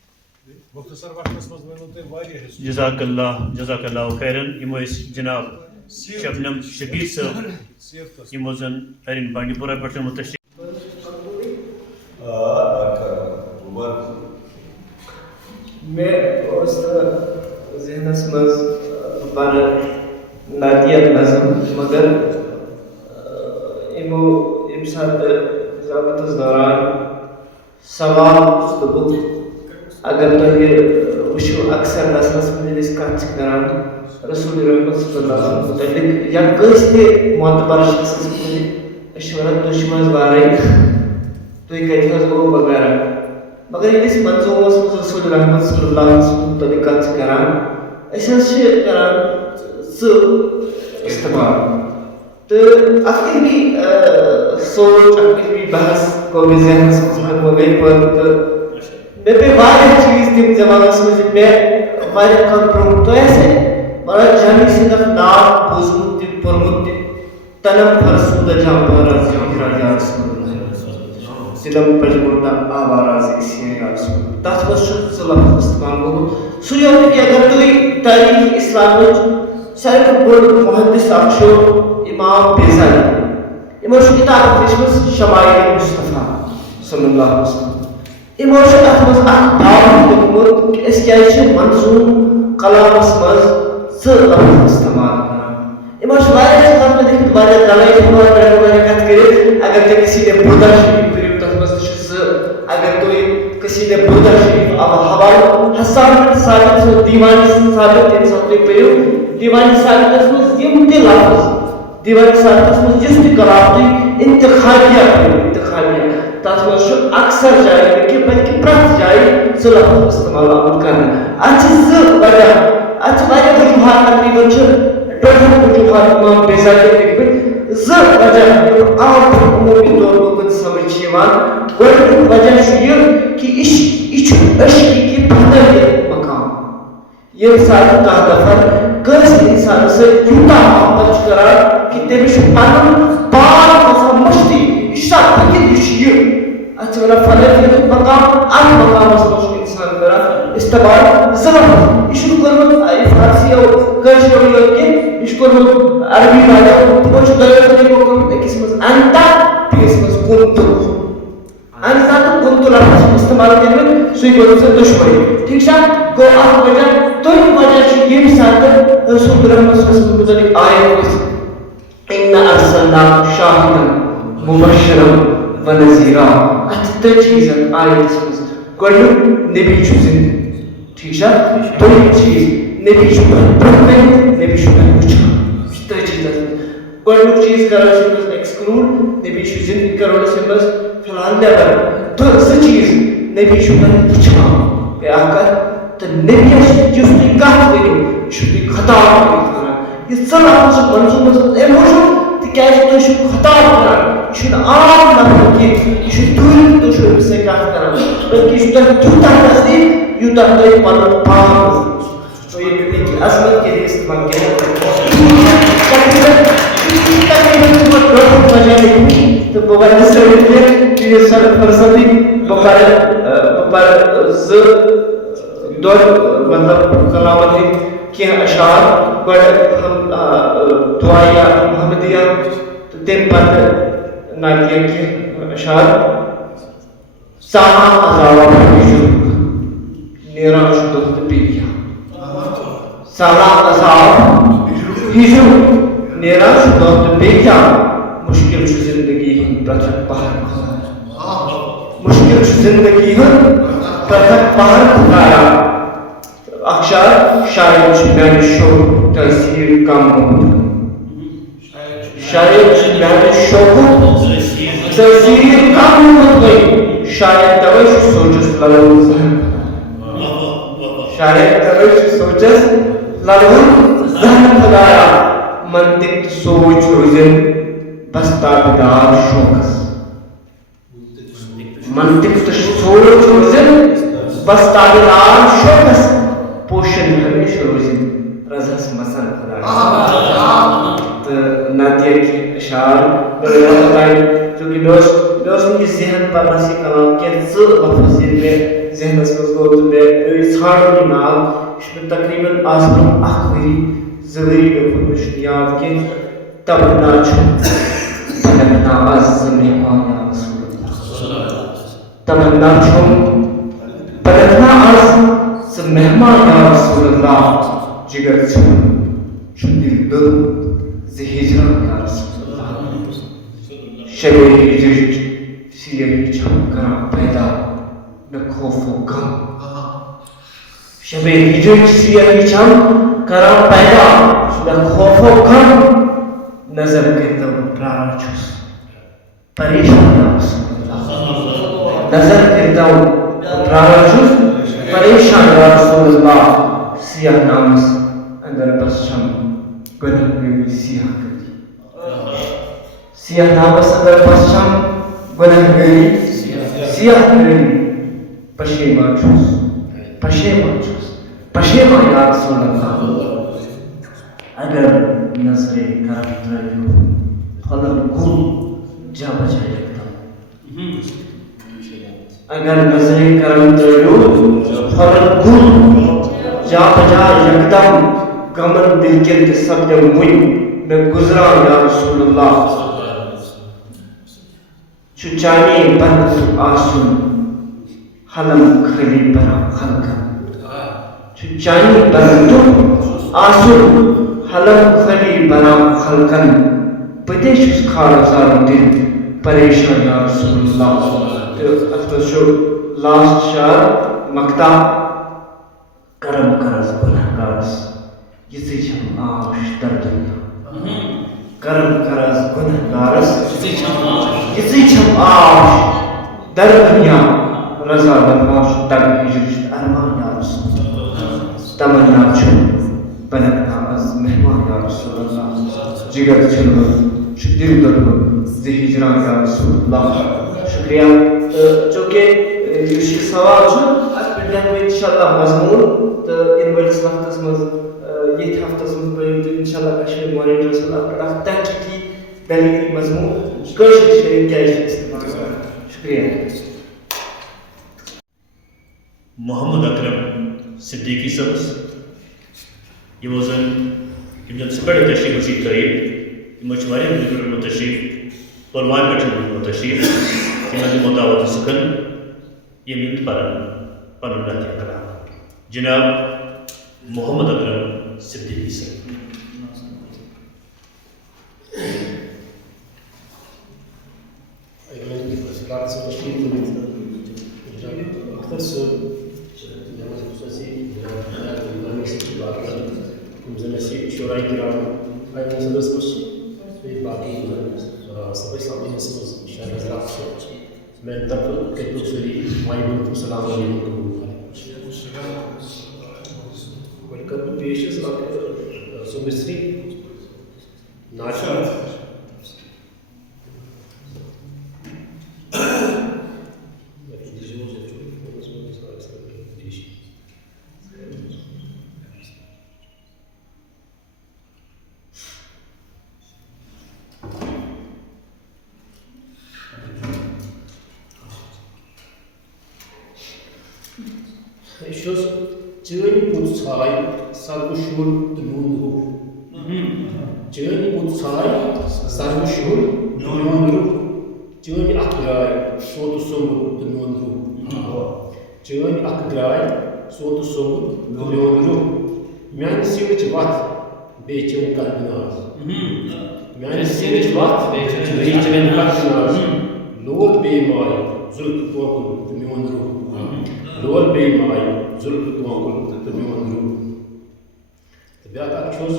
मुख्तसर वक्तस मज वनो ते वारिया जज़ाकल्लाह खैरन यमो जनाब शबनम शबीर साहब यमो जन अरिन बांडीपोरा पे मुतशरीफ मे जहनस मज पन नातियत नज़म मगर इमो इम सात ज़ामतस दौरान सवाल अगर तुम वो अक्सर दसनस मज कत करान रसूल रहमत सल्लल्लाहु अलैहि वसल्लम या कस मोतबर शख्स वन तुम वारे तुम कत हो वगैरह मगर ये मंजूमस मज रसूल रहमत सल्लल्लाहु अलैहि वसल्लम तुम कत करान करान इस्तेमाल तो अखिर भी सोच अखिर भी बहस को भी जहन समझ को गई पर मैं पे वाले चीज थी जमाना समझ में वाले कर प्रोम तो ऐसे बड़ा जानी सिर्फ नाम बुजुर्ग परमुत तनम फरसुद जाबर राजा सिलम पजमुर्दा आवाराज इसी राज तस्वश सलाम इस्तेमाल को सुयो कि अगर तू तारीख इस्लाम में सारे बोल मुहद्दिस अक्षो इमाम बेजाली इमोश किताब इसमें शमाइल मुस्तफा सल्लल्लाहु अलैहि वसल्लम इमोश अतमस दाव दुकुर कि इस क्या है मंजूम कलाम समझ स लफ्ज इस्तेमाल करना इमोश वाले सब में देख वाले दलाई हुआ वाले कत करे अगर ते किसी ने बुर्दा शरीफ करीब तस्मस स अगर तो किसी ने बुर्दा शरीफ अब हवाल हसन साबित दीवानी साबित इंसान पे पयो दीवानी साबित में यम ते लफ्ज दीवानी साबित में जिस भी कलाम इंतखाबिया तथा अक्सर जाए कि बल्कि प्रत जाए सलाह इस्तेमाल करना अच्छे वजह अच्छे वजह वजूहात तकरीबन टोटल वजूहात इमाम बेजाली लिखित वजह आम उमूमी तौर पर समझ गोल्ड वजह ये कि इश्क की बदल मकाम ये सारी का दफर कस इंसान से यूता मोहब्बत करा कि तेरे पान बार मसा मस्ती इशा तक ये अच्छा वाला फलत मकाम अन मकाम मस्त इंसान करा इस्तेमाल जरूर इशु करो फारसी और कर्श और के इसको अरबी वाला तो कुछ गलत नहीं को करो किस्म अंता किस्म कुंतु अंता तो कुंतु लफ्ज इस्तेमाल करने सुई को से दुश्मनी ठीक है को आप वजह तो वजह से ये साथ रसूल रहमत सल्लल्लाहु अलैहि वसल्लम आयत इन्ना अरसलना शाहिदन मुबश्शिरन व नज़ीरा अत चीज आयत गोल्ड नबी चुजिन ठीक है तो चीज नबी चुजिन परफेक्ट नबी चुजिन कुछ तो चीज गोल्ड चीज करो से एक्सक्लूड नबी चुजिन करो से बस फिलहाल लेवल तो से चीज नबी चुजिन कुछ क्या कर तो नबी जिसने कहा करो शुद्ध खता ये सब आपसे मंजूर इमोशन क्या तो शुद्ध खता करा शुद्ध आम ना कि शुद्ध दूर तो शुद्ध से कहा करा बल्कि शुद्ध जूता नजदी यूता तो पल पार तो ये की असमत के लिए इस्तेमाल किया तो बगैर से ये सर फरसती बगैर दौर मतलब कलामत है कि अशार बड़ हम दुआया मोहम्मदिया तो तेम पर नातिया के अशार साहा अजावा बिशु नेरा शुद्ध पिया साहा अजाब हिजु नेरा शुद्ध पिया मुश्किल जिंदगी हम प्रथम पहाड़ मुश्किल जिंदगी हम प्रथम पहाड़ खुदाया अक्षर शायद मैंने शो तस्वीर कम शायद मैंने शो तस्वीर कम हो गई शायद तवश सोचस ललन शायद तवश सोचस ललन जहन खुदाया मंतिक सोच रोजन बस ताबदार शोकस मंतिक सोच रोजन बस ताबदार शोकस पोषण हमेशा रोजिन रज़स मसन खुदा तो नातिया की अशार बताई जो कि दोस्त मुझे ज़हन पर नसी कलाम के ज़ लफ्ज़ में ज़हन से गो तो मैं छाड़ की नाल इसमें तकरीबन आसमान आखिरी ज़रूरी को याद के तमन्ना छो तमन्ना अज़ मेहमान या रसूल तमन्ना छो तमन्ना अज़ मेहमान या रसूलुल्लाह जिगर शुद्धिल दिल ज़हिजरा या रसूलुल्लाह शबे हिजर सियरी छम करा पैदा खौफ गम शबे हिजर सियाही छम करा पैदा मैं खौफ गम नजर करता हूँ प्राण छुस परेशान नजर करता हूँ प्राण छुस परेशान रसूलुल्लाह सियाह नामस अंदर बस छम गनह गई सियाह करी सियाह नामस अंदर बस छम गनह गई सियाह करी पशेमान छुस पशेमान या रसूलुल्लाह अगर नजरे करम तरयो फलन गुल जा बजाय अगर नजरे करम तरयो फलन गुल जा बजाय एकदम गमन दिल के सब ने मुई मैं गुजरा या रसूलुल्लाह चुचानी बंद आसुन हलम खली बरा खलकन चुचानी बंद आसुन हलम खली बरा खलकन पदेश खारजार दिल परेशान या रसूलुल्लाह तो अफ्तो लास्ट शार मक्ता करम करस गुनहगारस यिसे छम आश दर दुनिया करम करस गुनहगारस यिसे छम आश दर दुनिया रजा बदमाश तक हिजरत अरमान या रसूल तमन्ना छु बनना अज मेहमान या रसूलुल्लाह जिगर छिल दिल दर जे हिजरान या रसूलुल्लाह शुक्रिया चूंकि यह सवाल इंशाल्लाह मजमून तो इन वलिस वक्तस मज ये हफ्तस मज इंशाल्लाह कश्मीर मॉनिटर तक की दलीली मजमून कशिश क्या इस्तेमाल शुक्रिया मोहम्मद अकरम सिद्दीकी सब्स यमो जन बड़े तशरीफ वसी तरीब यमो वारिया तशरीफ पुलवामा पे तशरीफ यमन मुतावत सुखन यमित पर कला जनाब मोहम्मद अकरम सिद्दीकी सर मैं तब कहते वाईकुम सलाम वेलकम पेश सुमिश्री नाशाद चेन पुत्साय सर्वशूल नूनरू चेन पुत्साय सर्वशूल नूनरू चेन अखराय सोत सोमुत नूनरू चेन अखराय सोत सोमुत नूनरू म्यान सिवच वत बेचन कलनाज म्यान सिवच वत बेचन कलनाज लोल बेमाय जुल्फ कोकुल नूनरू लोल बेमाय जुल्फ कोकुल नूनरू ब्याका छोस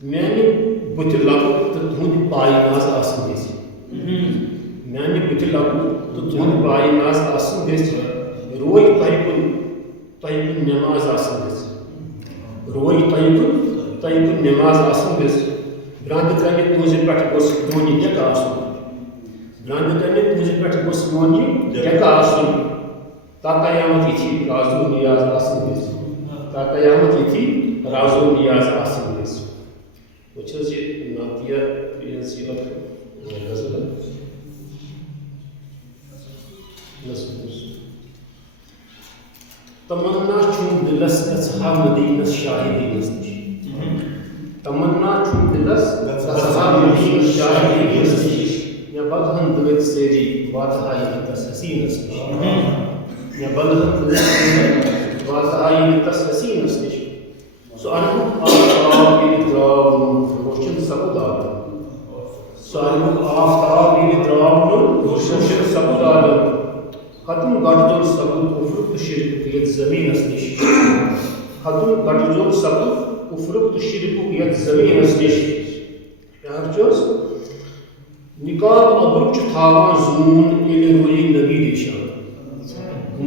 मैंने बुत लागू तो तुंद पाई नाज आसन देस मैंने बुत लागू तो तुंद पाई नाज आसन देस रोज तयकुन नमाज आसन देस रोज तयकुन नमाज आसन देस ब्रांद कने तुझे पट गोस दोनी जका आसन ब्रांद कने तुझे पट गोस दोनी जका आसन ता कयामत थी राजू नियाज आसन देस ता कयामत थी राजू नियाज आसन देस which is Natia is तमन्ना छुम दिलस असहाब मदीनस शाहिदीनस तमन्ना छुम दिलस असहाब मदीनस शाहिदीनस या बदहन दिलत सेरी वातहाई तस हसीनस या बदहन दिलत सेरी वातहाई तस हसीनस सो अनु आफ्ताब इद्राउन रोशन सबुदाद सो अनु आफ्ताब इद्राउन रोशन सबुदाद खत्म गठजोड़ सबूत उफरुक्त शिरक यत जमीनस निश खत्म गठजोड़ सबूत उफरुक्त शिरक यत जमीनस निश यार चोस निकाब अबरुक थावान जून येले रोई नबी देशान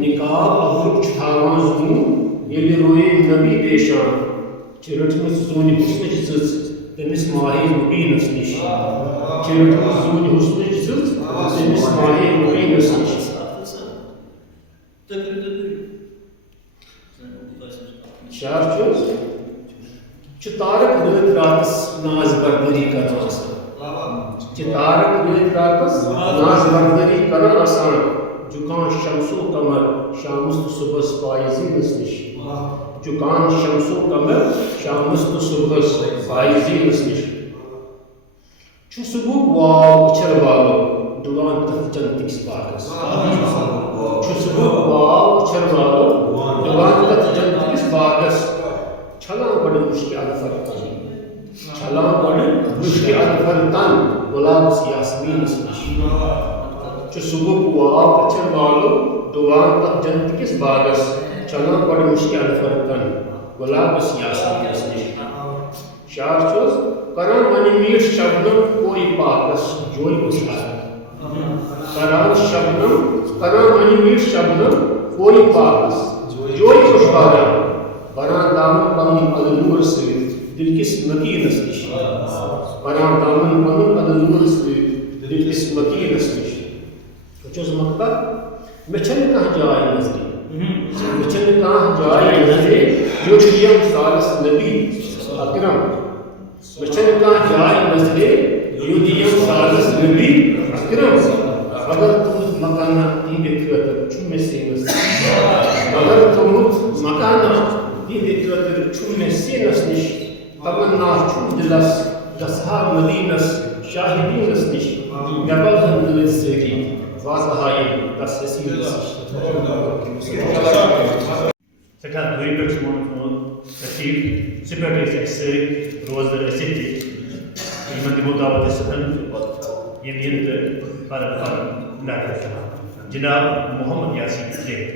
निकाब अबरुक थावान जून येले रोई नबी देशान चिरटमस जून हुस्न जिस तमिस माहे मुबीनस निश चिरटमस जून हुस्न जिस तमिस माहे मुबीनस निश शार चोस तारक रत रातस नाज बरदरी करना तारक रत रातस नाज बरदरी करना आसान जुकान शमसो कमर शामस तो सुबह पाइजी नस्निश जुकान शमसो कमर शामस तो सुबह पाइजी नस्निश चुसबुक वाव उछल वालो दुआन तथ जनतिस बागस चुसबुक वाव उछल वालो दुआन तथ जनतिस बागस छला बड़ मुश्किल फरतन छला बड़ मुश्किल फरतन गुलाब यास्मीन नस्निश चुसबुक वाव उछल वालो दुआन तथ जनतिस बागस छला बड़ मुश्किल फरतन गुलाब यास्मीन नस्निश शार चोस करा मनी मीठ शब्दम कोई पाकस जोई उसका करा मनी मीठ शब्दम कोई पाकस जोई उसका बना दामन पमन अदनूर से दिल किस मती नस्निश बना दामन पमन अदनूर से दिल किस मती नस्निश तो चोस मक्ता मिछन कहाँ जाए नजरी मिछन कहाँ जाए नजरी जो यम सालस नबी अकरम मिशन का जाय नजरे युदियम सालस नबी अकरम अगर तुम मकाना दी देखत चुमे से नस अगर तुम मकाना दी देखत चुमे से नसनिश तमन्ना चुम दिलस दसहा मदीनस शाहिदी नसनिश नबल नलसरी वासहाय तससीर सका दुई पे तशीफ सिपरेट से रोज रसिति इमन मुताबिक सदन ये नियत पर लागा जनाब मोहम्मद यासीन शेख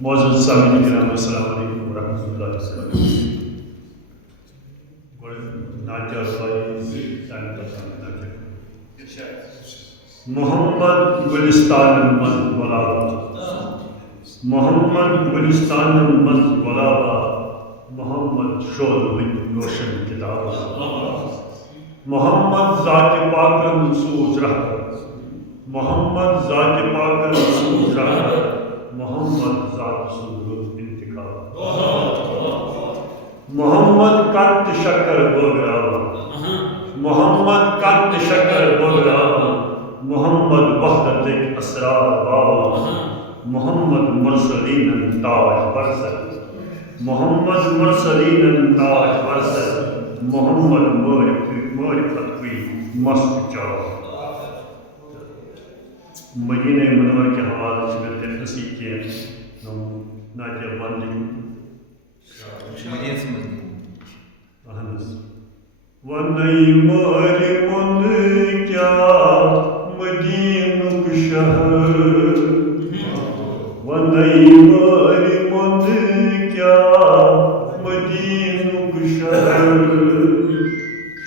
मौजूद सामने किराम अस्सलाम वालेकुम व रहमतुल्लाहि व बरकातहू नाजर भाई मोहम्मद गुलिस्तान मज वलाबा मोहम्मद गुलिस्तान मज वलाबा मोहम्मद शोद विद रोशन किताब मोहम्मद ज़ात पाकन सूज रहमत मोहम्मद ज़ात पाकन सूज रहमत मोहम्मद ज़ात सूज इंतकाम मोहम्मद कंत शक्कर बोगरावा मोहम्मद कंत शक्कर बोगरावा मोहम्मद वहदत असरार बावा मोहम्मद मुरसलीन ताज बरसर मोहम्मद मुरसलीन ताज बरसर मोहम्मद मारिफत हुई मस्त जाओ मदीने मनवर के हवाले से मिलते हंसी के नाते बंदी वनई मारी मन क्या मदीनुक शहर वनई मारी मन क्या मदीनुक शहर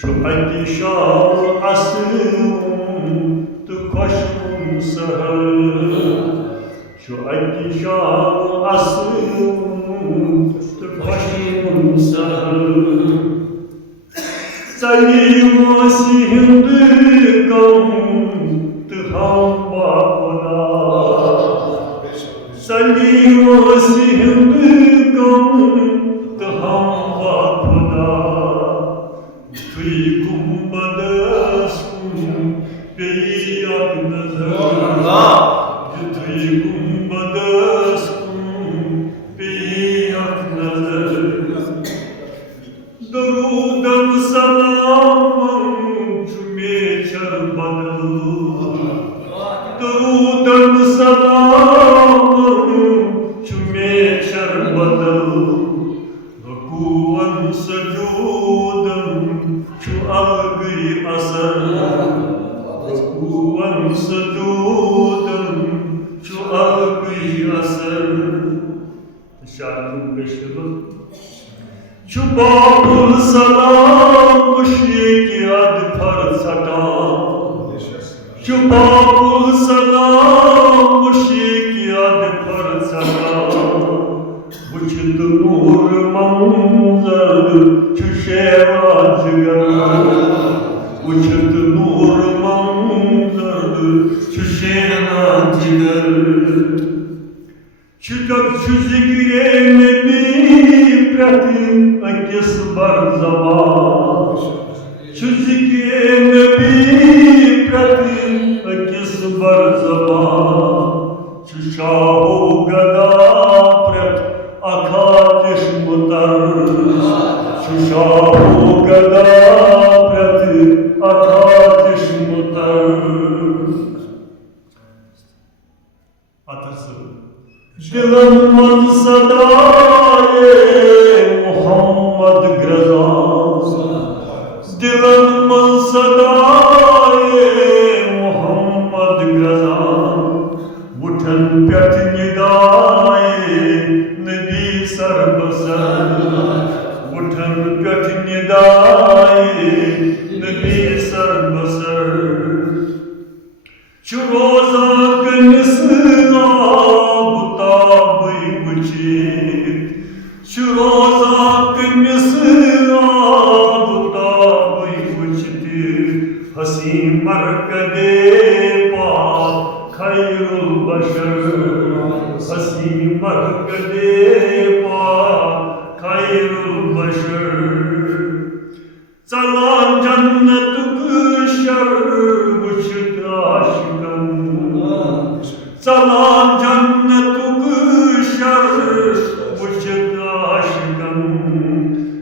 छुपती शाम असलूं तो खुशनुम सहर छुपती शाम असलूं तो खुशनुम सहर सलीमो सिंध कम हम बापना सलीमो सिंध कम हम बापना तुई कुंबदस पेयक नजर तुई कुंबदस पेयक नजर दरूदन सलाम जुमे चर बदल दरूदन सलाम जुमे चर Çubabul salam müşrikiyat farsatan Çubabul salam müşrikiyat farsatan Uçtu nur manzar çüşevacıgar Uçtu nur manzar çüşevacıgar Çıkak çüzgüre nebi pratin akes bar zaman Çüzgüre nebi pratin akes bar zaman Çüşahu gada prat akatiş mutar Çüşahu gada prat akatiş mutar Atası Dilan sadaye Muhammed Grazan Dilan sadaye Muhammed Grazan Utan pet nidaye Nebi sarbasar Utan pet nidaye Nebi sarbasar Çuroza gönüsüna Şuroza kımyasına buta buyuçti Hasim markade pa hayrul başar Hasim markade pa hayrul başar Salan cennetu kışar buçut aşkım Salan cennetu kışar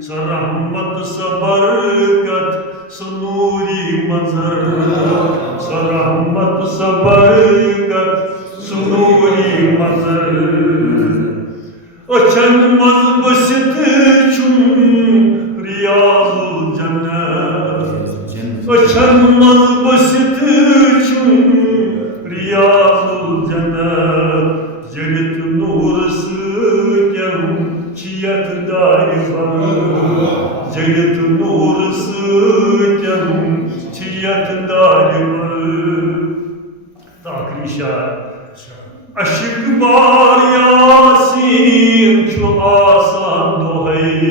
Sarahmat sabarkat sunuri manzar Sarahmat sabarkat sunuri manzar Açılmaz basit çum riyazul cennet Açılmaz basit çum riyazul cennet Cennet nurası Çiyat daifan Cennet nurası Çiyat daifan Takrişa Aşık var Yasin Şu asan dohay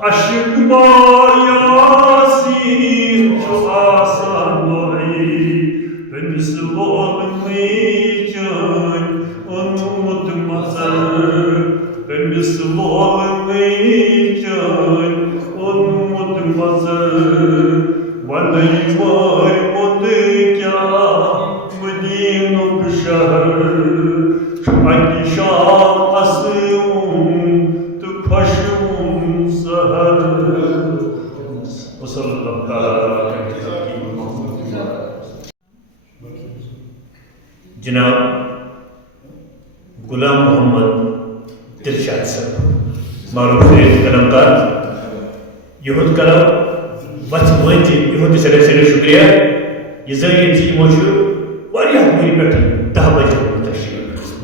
Aşık var Yasin Şu asan dohay Ben misal olmayacak Unutmazlar Ben misal olmayacak Unutmazlar Vallahi var modika Medinu bişar Hangi şah asım Tıkaşım sahar Ve sallallahu aleyhi ve sellem Cenab Gulam Muhammad Dilshad Sahib Maruf Kalamkar Yuhud Kalam What's going to Yuhud Selection Shukriya Yazari Ji Moshu Wariyah Muri Pet Dahabaja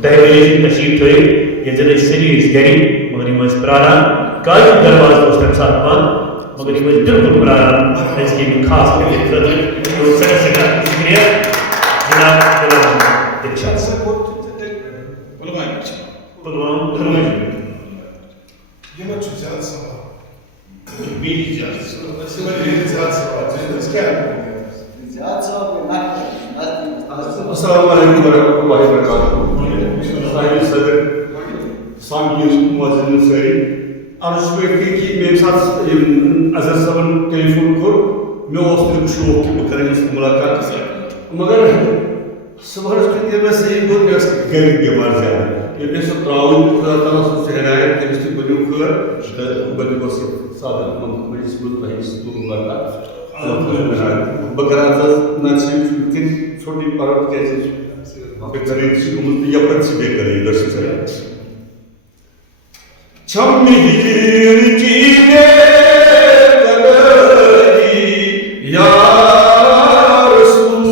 Dahabaja Tashib Thoye Yazari Series Gary Magari Mas Prara Kaju Darwaz Dostan Satman Magari Mas Dilkul Prara Let's give you khas Yuhud Selection Shukriya Janab Gulam Dilshad Sahib Yine çocuğa sabah. Bileceğiz. Assalamu alaikum warahmatullahi wabarakatuh. Sayın Sadr, Sanki Muazzin Sari, arz etmek ki benim saat Aziz Sabın telefon kur, मैं उसने कुछ लोग की करेंगे उसकी मुलाकात से मगर सुबह के मैं सही बोल मैं गरीब के मार जाए ये मैं सब प्राउड तरह से हिदायत के इसकी बनी कर बनी बस सादा मैं स्कूल में स्कूल मुलाकात बकराज नसीब की छोटी पर्वत कैसे बेहतरीन सी उम्र या पर से बेहतरीन दर्शन से छम्मी की ने Ya Resul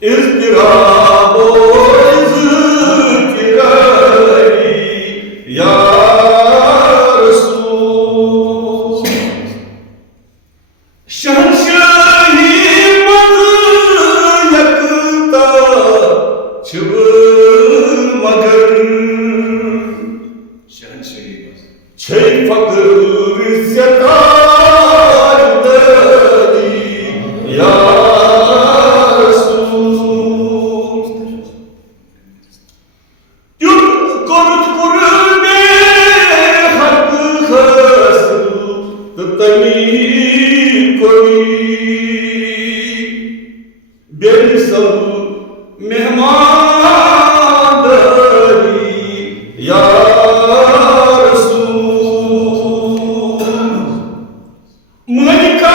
İzdirab o izkirayı Çey fakir setar deli ya Resul. Yurt konut kurulme hakkı hasıl tıtami koy. Ben sabu mehman deli ya Monica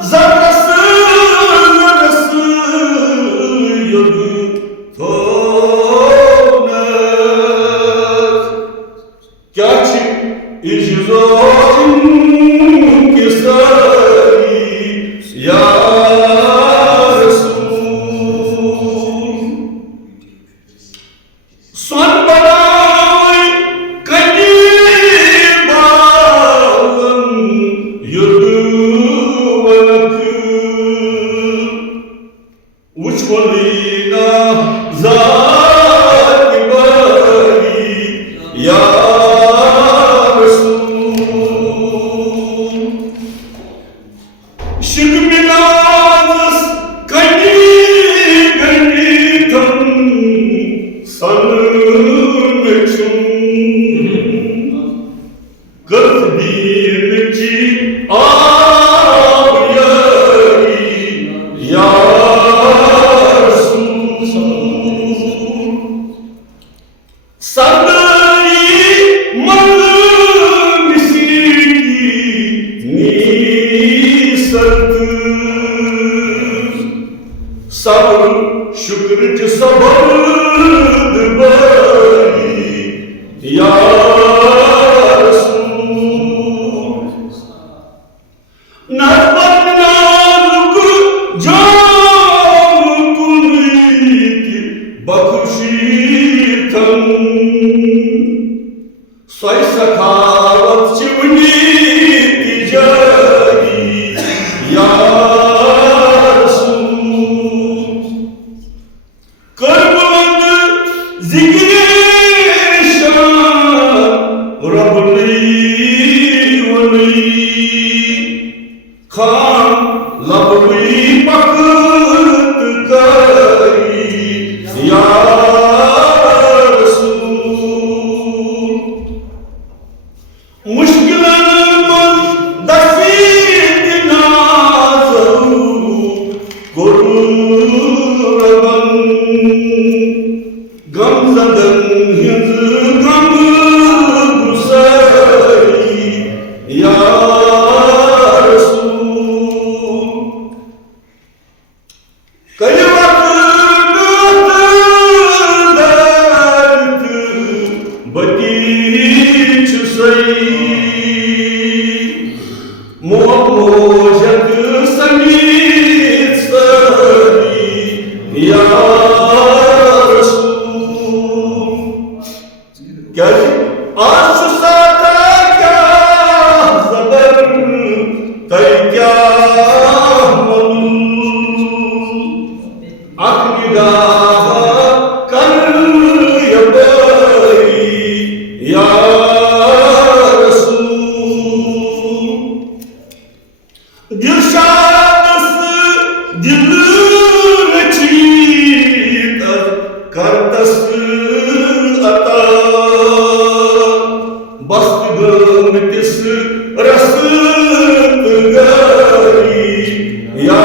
zarrası zarrası yodu tonet Gerçi icizatın kesari ya Resul. Son balay kanibalın yurdu Uçmalina zâli bâli ya Resul. Şıkminaz kani ganitam sanırmekşun Gırbirci ağrıyari ya Sarayı malı misiki nisardır Sabır şükrücü sabırdır bari ya Resul. Nazbat nazgı can kuniki bakışı tam Soy sakavat çivni ticari ya Resul. Kırmızı zikri şan Rabbli veli Kan labli bakıt kari ya Muşkilanımız dasit nazaru Koruraban Gamzadan hızı gamı gusari ya Resul. Kayıvatı derdi bati çusayı Muhammed samit sari ya Resul. Gel az şu saate kâh zaber tay kâh malul aknidâh kar yabari ya Resul. Dilşadası dilini çiğner kartası ata Bastı gımitisi rasıt gari ya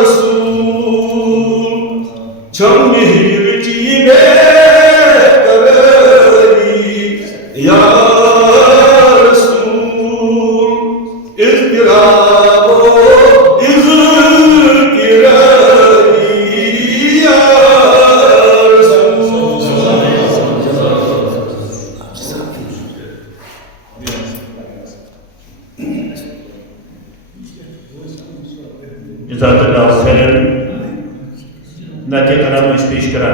Resul. Çam mihir çiğne kari ya Resul. İzdirabo izdirari ya Resul. Jazakallahu khairan. Natiya kalam pesh kara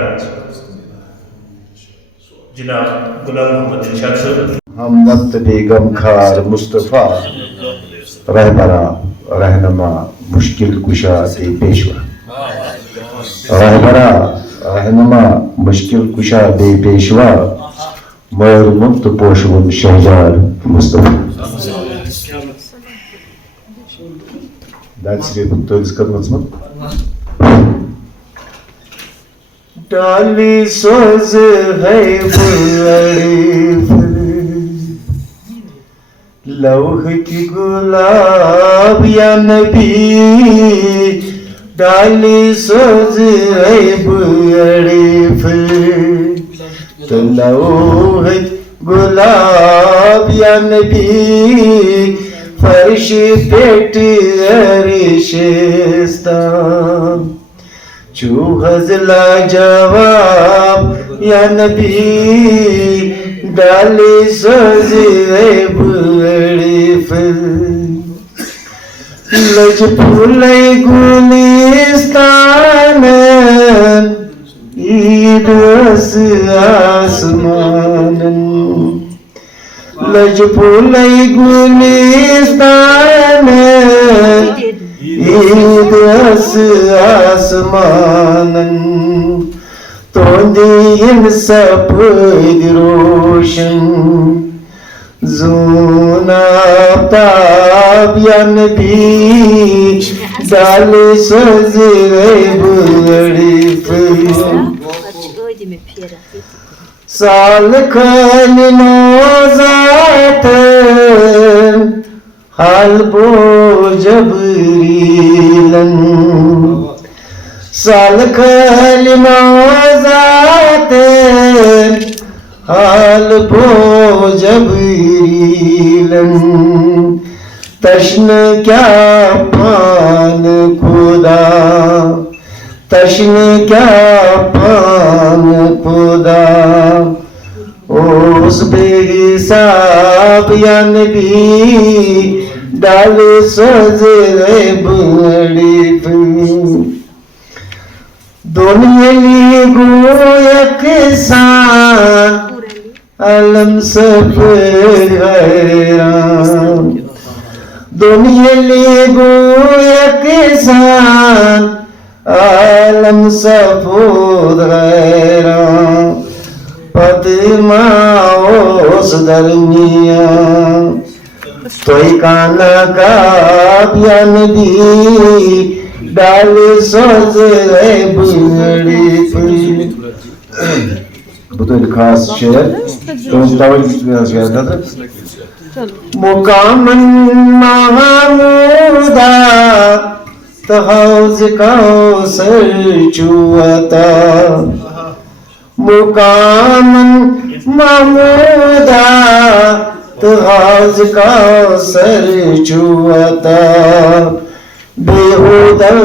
Janaab Ghulam Muhammad Dilshad sahab. हमदस्त बेगम खार मुस्तफ़ा रहबरा रहनमा मुश्किल कुशा दे पेशवा रहबरा रहनमा मुश्किल कुशा दे पेशवा मर मुफ्त पोशवन शहजार Mustafa. That's it. तो इसका मतलब डाली सोज है बड़ी लौह की गुलाब या नबी डाली सोज है बड़ी तो लौह गुलाब या नबी फर्श पेट रिश्ता चूहजला जवाब या नबी डाली सजे बड़ी लजपुले गुलिस्तान ईद आसमान लजपुले गुलिस्तान ईद आसमान तोंदीन सफेद रोशन ज़ूना ताब या नबी डाल सजरे बड़ी साल खन नौज़ात हाल बो जबरीलन साल खल नौज़ात हाल बो जबरीलन तश्न क्या पान खुदा तश्न क्या पान खुदा उस बेहिसाब या नबी डाल सजरे बड़ी दुनिया ली गोयक सान अलम सफर हैरान दुनिया ली गोयक सान अलम सफर हैरान पदमा ओस दरमियां तोई काना का या नबी डाल सजरे बड़ी बतौर खास शेर तो मुकामन महमूदा तहौज कौसर चुअता मुकामन महमूदा तहौज कौसर चुअता बेहुदल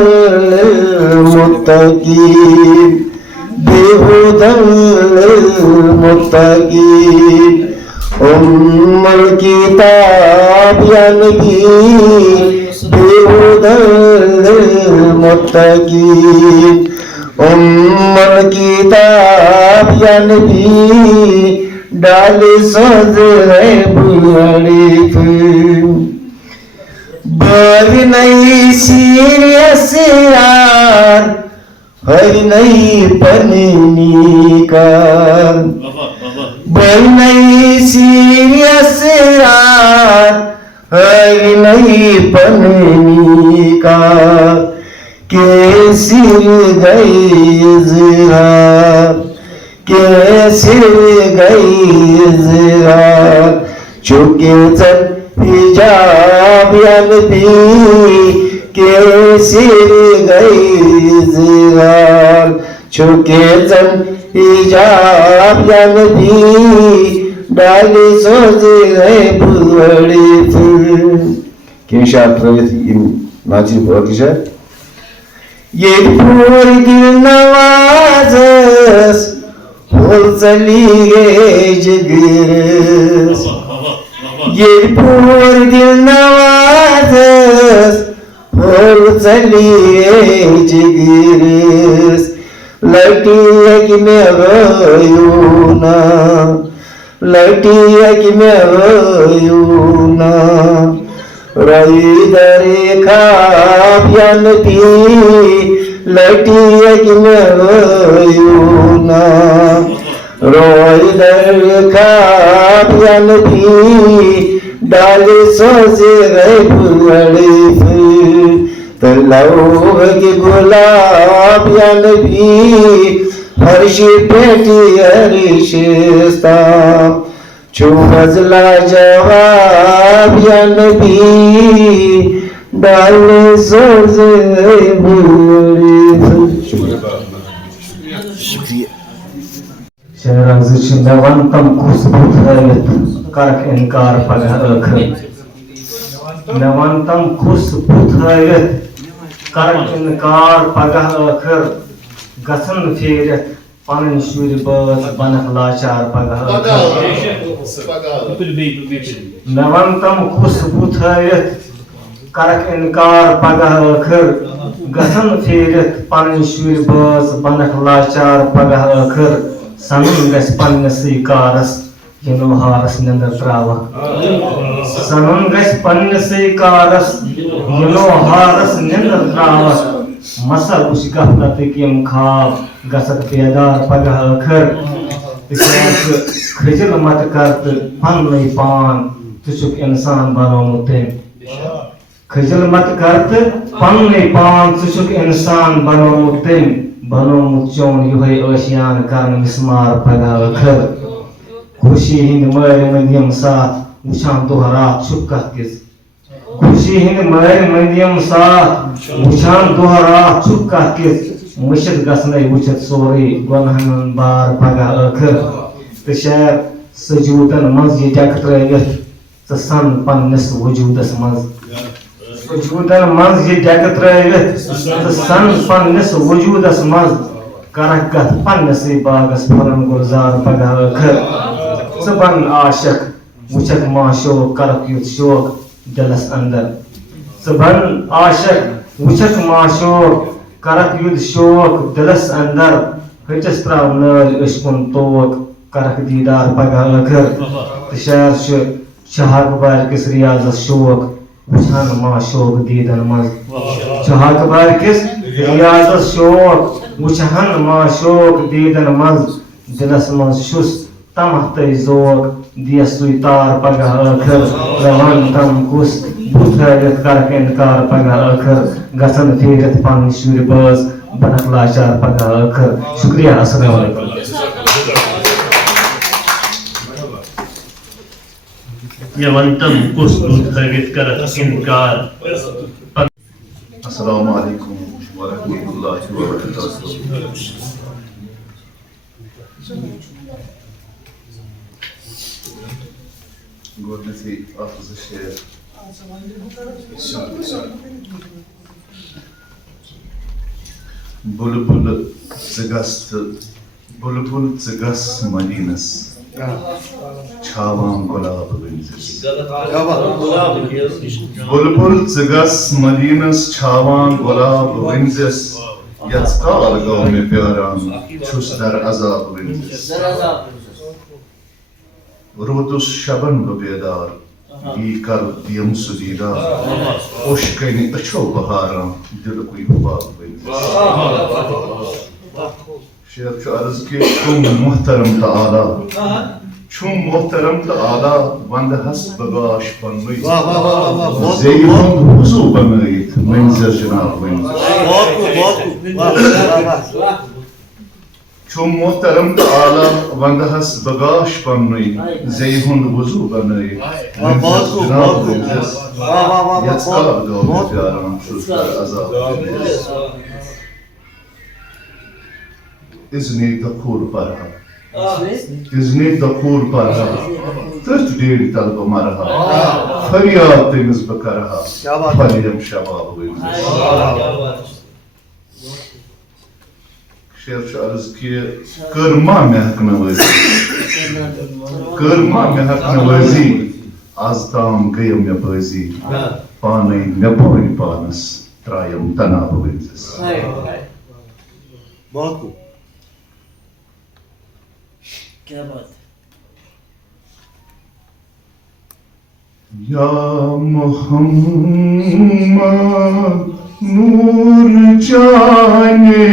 मुत्तकीन बेहुदल मुत्तकीन उम्मल किताब या नबी बेहुदल मुत्तकीन उम्मल किताब या नबी डाल सजरे बड़ी बर नहीं सीरियस यार हर नहीं पननी का बर नहीं सीरियस यार हर नहीं पननी का के सिर गई ज़िहार के सिर गई ज़िहार चुके चल हिजाब या नबी के सिर गई ज़िहार चुके चल हिजाब या नबी डाली सजरे बड़ी के शायद नाची बहुत शायद ये पूर दिल नवाज़ हो चली गए जगीरस ये पूर दिल नवाज़ हो चली गए जगीरस लटी है कि मैं गयूं ना लटी है कि मैं गयूं ना रही दरे खाब या नबी लटी है कि मैं गयूं ना रोई दर खाब या नबी डाल सोचे गए बड़ी फूल तलाओ के गुलाब या नबी हर्षी पेटी हर्षिस्ता चुमजला जवाब या नबी डाल सोचे गए बड़ी फूल शहराज नवंतम खुशबू थयत करक इनकार पगह आखिर नवंतम खुशबू थयत करक इनकार पगह आखिर गसन फेरत पन शुर बस बनक लाचार पगह नवंतम खुशबू थयत करक इनकार पगह आखिर गसन फेरत पन शुर बस बनक लाचार पगह आखिर सनन गस पन्नसी कारस यनो हारस नंदर त्रावा सनन गस पन्नसी कारस यनो हारस नंदर त्रावा मसल उस गफलत किम खाब गसक बेदार पगह आखिर खजल मत करत पन्नई पान तुचुक इंसान बनोमुते खजल मत करत पन्नई पान तुचुक इंसान बनोमुते बनोमुत चोन युहे आशियान करन मिस्मार पगह आखिर खुशी हिंद मर मध्यम साथ उछान दोहरा छुपकत किस खुशी हिंद मर मध्यम साथ उछान दोहरा छुपकत किस मुशद गसने उछत सोरी गुनहन बार पगह आखिर तशर सजूदन मज ये डकत्रयत तसन पन्नस वजूदस मज वजूदन मज ये डकत्रयत तसन पन्नस वजूदस मज करक गत पन्नसी बागस फरन गुलजार पगह आखिर सबन आशिक वुचक माशोक करक युत शोक दिलस अंदर सबन आशिक वुचक माशोक करक युत शोक दिलस अंदर हचस त्राव नल इश्कुन तोक करक दीदार पगह आखिर तशर शहाक बार किस रियाज शोक वुछान माशोक दीदन मज शहाक बार किस रियाज शोक वुछान माशोक दीदन मज दिलस मज शुस तमह तय जोग दिया सुइतार पगह आखिर रवान तम कुस बुथयत करक इनकार पगह आखिर गसन फेरत पन शुर बस बनक लाचार पगह आखिर शुक्रिया अस्सलाम वालेकुम यवंतम कुस बुथयत करक इनकार अस्सलामु अलैकुम व रहमतुल्लाहि व बरकातुहू Goodnessy after the share. Bulbul Zagas Madinas. Chavam Gulab Winzis. Bulbul Zagas Madinas Chavam Gulab Winzis. Yatstal go me Pyaram Chustar Azab Winzis. Rotus Shaban Babedar, Ikal Diam Sudida, Oshkani Acho Bahara, Dilakui Babab. Sheikh Charles ke Chum Muhtaram Ta'ala, Chum Muhtaram Ta'ala, Wanda Has Bagash Panway, Zayun Huzu Banayit, Windsor Janab Windsor. Chum Muhtaram Ta'ala, Wanda Has Bagash Panway, Zayun Huzu Banayit, Windsor Janab Windsor. Yatsal do Mutyaram Shustar Azab. Izni Dakur Parha. Izni Dakur Parha. Tırt değil talba marha. Feryat deniz bakarha. Feryam şabab Windsor. Sheikh Charles ki Kırma mehkme vazi. Kırma mehkme vazi. Aztam gıyım yapazi. Panay nepoy panas. Trayam tanab Windsor. बहुत खूब क्या बात Ya Muhammad Nur Jane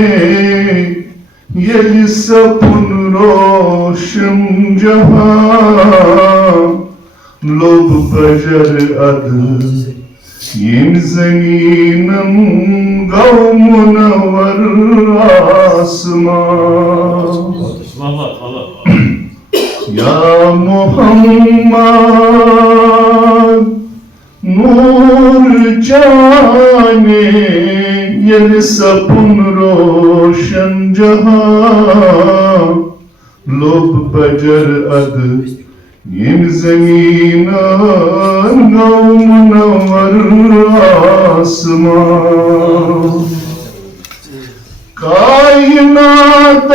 Yel sapun रोशन जहां लोभ buzzer अद यम ज़मीनम गौ मुनव्वर आसमान या मोहम्मद नूर जाने यल सपुन रोशन जहां लोभ बजर अद यम ज़मीन गौ मुनव्वर आसमान कायनात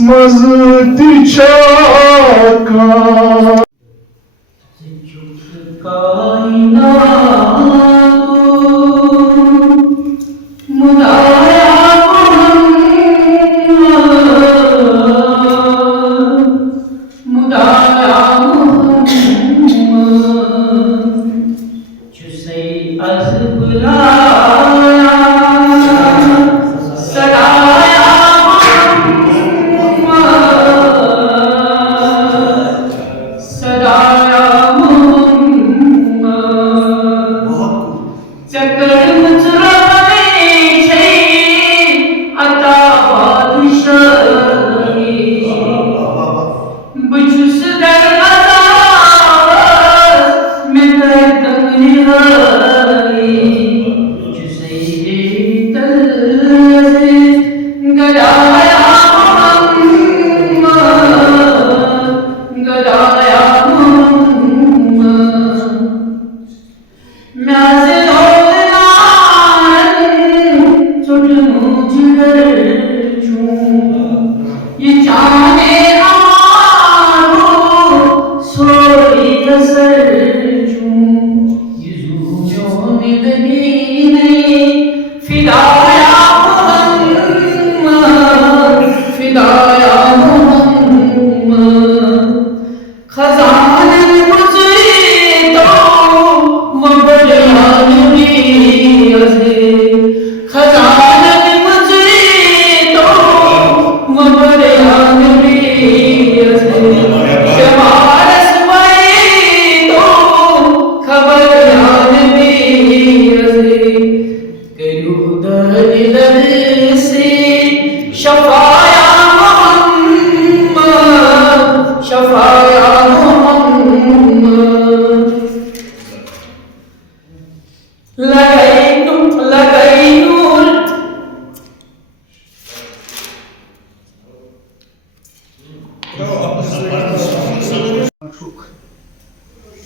मज दिछाका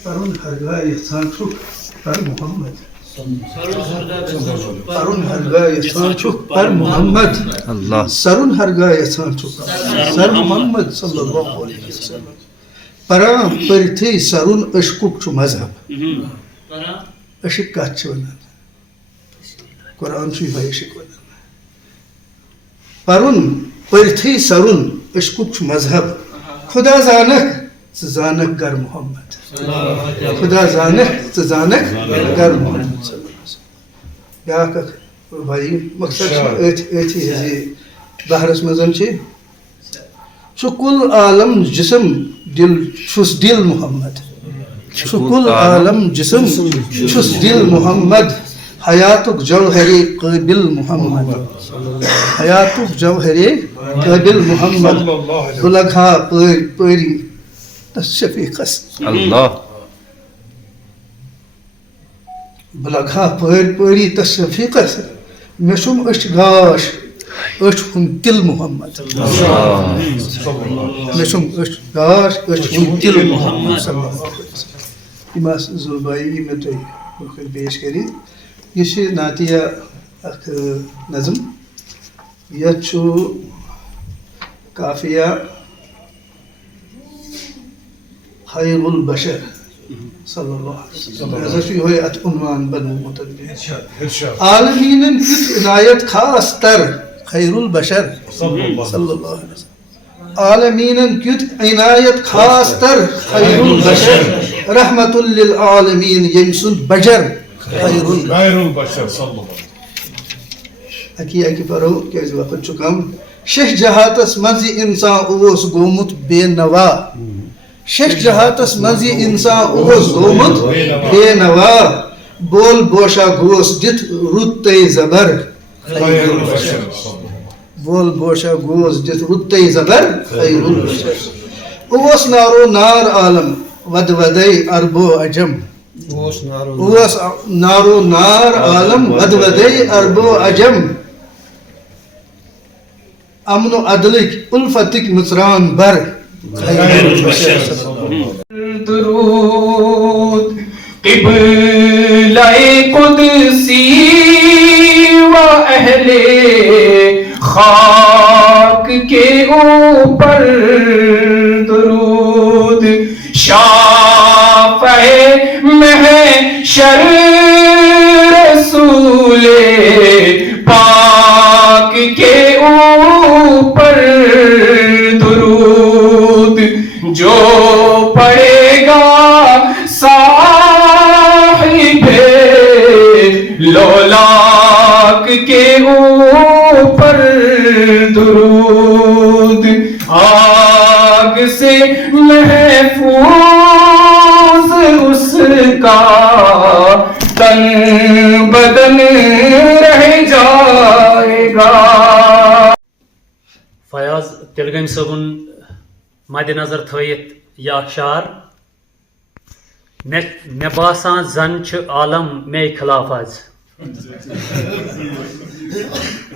Sarun harga ihsan çok per Muhammed. Sarun harga ihsan çok per Muhammed. Allah. Sarun harga ihsan çok. Sar Muhammed sallallahu aleyhi ve sellem. Para perti sarun aşkuk şu mazhab. Aşık kaçı olan. Kur'an şu aşık olan. Parun perti sarun aşkuk şu mazhab. Khuda zanak zanak gar Muhammed. खुदा जाने तो जाने कर मोहम्मद या का भाई मकसद एथी है बहरस मजन छी शुकुल आलम जिस्म दिल शुस दिल मोहम्मद शुकुल आलम जिस्म शुस दिल मोहम्मद हयातुक जौहरी क़ाबिल मोहम्मद हयातुक जौहरी क़ाबिल मोहम्मद बुलगा परी शफीकस अल्लाह बलगा परी तशफीकस मेशुम अशगाश अशहुम तिल मोहम्मद मेशुम अशगाश अशहुम तिल मोहम्मद सल्लल्लाहु अलैहि वसल्लम इमास जुलबाई में तो बखर पेश करी ये नातिया अख नज़म यछु काफिया खैरुल बशर सल्लल्लाहु अलैहि वसल्लम ऐसा शुरू हुए अतुनवान बनु मुतद्दीन आलमीन की इनायत खास तर खैरुल बशर सल्लल्लाहु अलैहि वसल्लम आलमीन की इनायत खास तर खैरुल बशर रहमतुल लिल आलमीन यमसुल बजर खैरुल बशर सल्लल्लाहु अकी परो के वक्त चुकम शेष जहातस मजी इंसान ओस गोमुत बेनवा शेष जहातस मजी इंसान ओस गोमुत बेनवा बोल बोशा गोस दित रुत्ते जबर बोल बोशा गोस दित रुत्ते जबर खैरुल बशर ओस नारो नार आलम वद वदई अरबो अजम ओस नारो नार आलम वद वदई अरबो अजम अमनो अदलिक उल्फतिक मुसरान बर खैरुल बशर दुरूद क़िबला-ए कुदसी व अहले खाक के ऊपर दुरूद शाफ़े महशर रसूले पाक के ऊपर दुरूद जो पढ़ेगा साहिबे लोलाक के ऊपर दुरूद आग से महफूज उसका तन बदन रह जाएगा। फयाज तिलगम सबन मद्देनजर थयित यह शार मे बासान जन आलम मे खिलाफ आज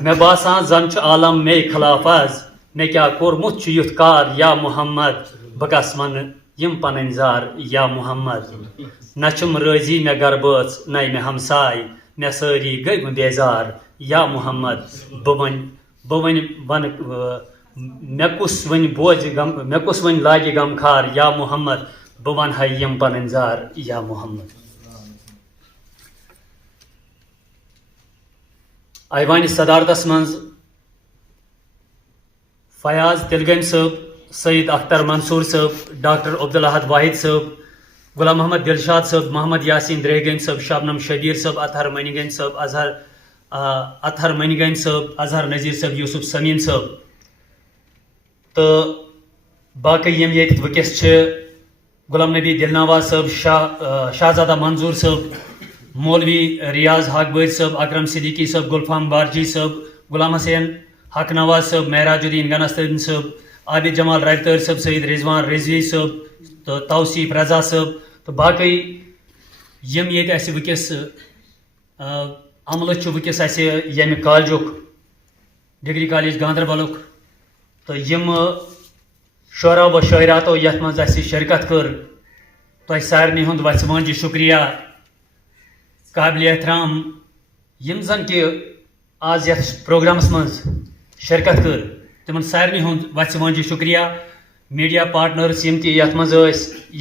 मे बासान जन आलम मे खिलाफ आज मे क्या कोरमुत युथ कार या मोहम्मद बकस मन यम पन जार या मोहम्मद नचम रजी मे गरबच नई मे हमसाय मे सारी गई बेजार या मोहम्मद बवन मे कुस वन बोझ गम मे कुस वन लागे गमखार या मोहम्मद बवन है यम पन जार या मोहम्मद। ऐवान सदारतस मं फयाज तिलगम साहब, सईद अख्तर मंसूर साहब, डॉक्टर अब्दुल अहद वाहिद साहब, गुलाम मोहम्मद दिलशाद साहब, मोहम्मद यासीन द्रेगन साहब, शबनम शबीर साहब, अतहर मनीगन साहब, अतहर मनीगन साहब, अजहर नज़ीर साहब, यूसुफ समीन साहब तो बाकी यम ये वकिस गुलाम नबी दिलनवाज साहब, शाहजादा मंजूर साहब, मौलवी रियाज हक बैद साहब, अकरम सिद्दीकी साहब, गुलफाम बारजी साहब, गुलाम हसैन हक नवाज साहब, महराजुद्दीन गनस्तन साहब, आबिद जमाल रायतर साहब, सईद रिजवान रिजवी साहब तो तौसीफ रजा साहब तो बाकी यम ये वकिस अमल वकिस यम कॉलेजुक डिग्री कॉलेज गांधरबलुक तो यम शुरा व शायरातो यथ मज शिरकत कर तो सारे हुंद वचमान शुक्रिया काबिल एहतराम यम जन कि आज यथ प्रोग्रामस मज शिरकत कर तिमन सारे हुंद वचमान शुक्रिया मीडिया पार्टनर्स यम यथ मज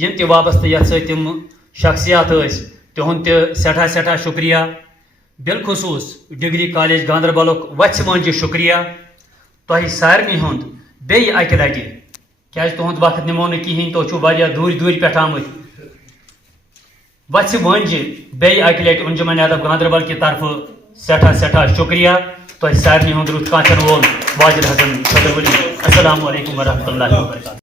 यम वाबस्त यथ सम शख्सियात तिहुंद सठा सठा शुक्रिया बिलखसूस डिग्री कॉलेज गांधरबलुक वचमान शुक्रिया तह सारे हुंद बे अकि लगे क्या तुहद वक्त निमो न कहें तो दूर दूर पे आमुत वच वंज बे अकि लटि अंजुमन अदब गांधरबल की तरफ सठा सठा शुक्रिया तो सारे हुंद रुत कांचन वोल वाजिद हसन सदर वली अस्सलाम वालेकुम व रहमतुल्लाहि व बरकातहू।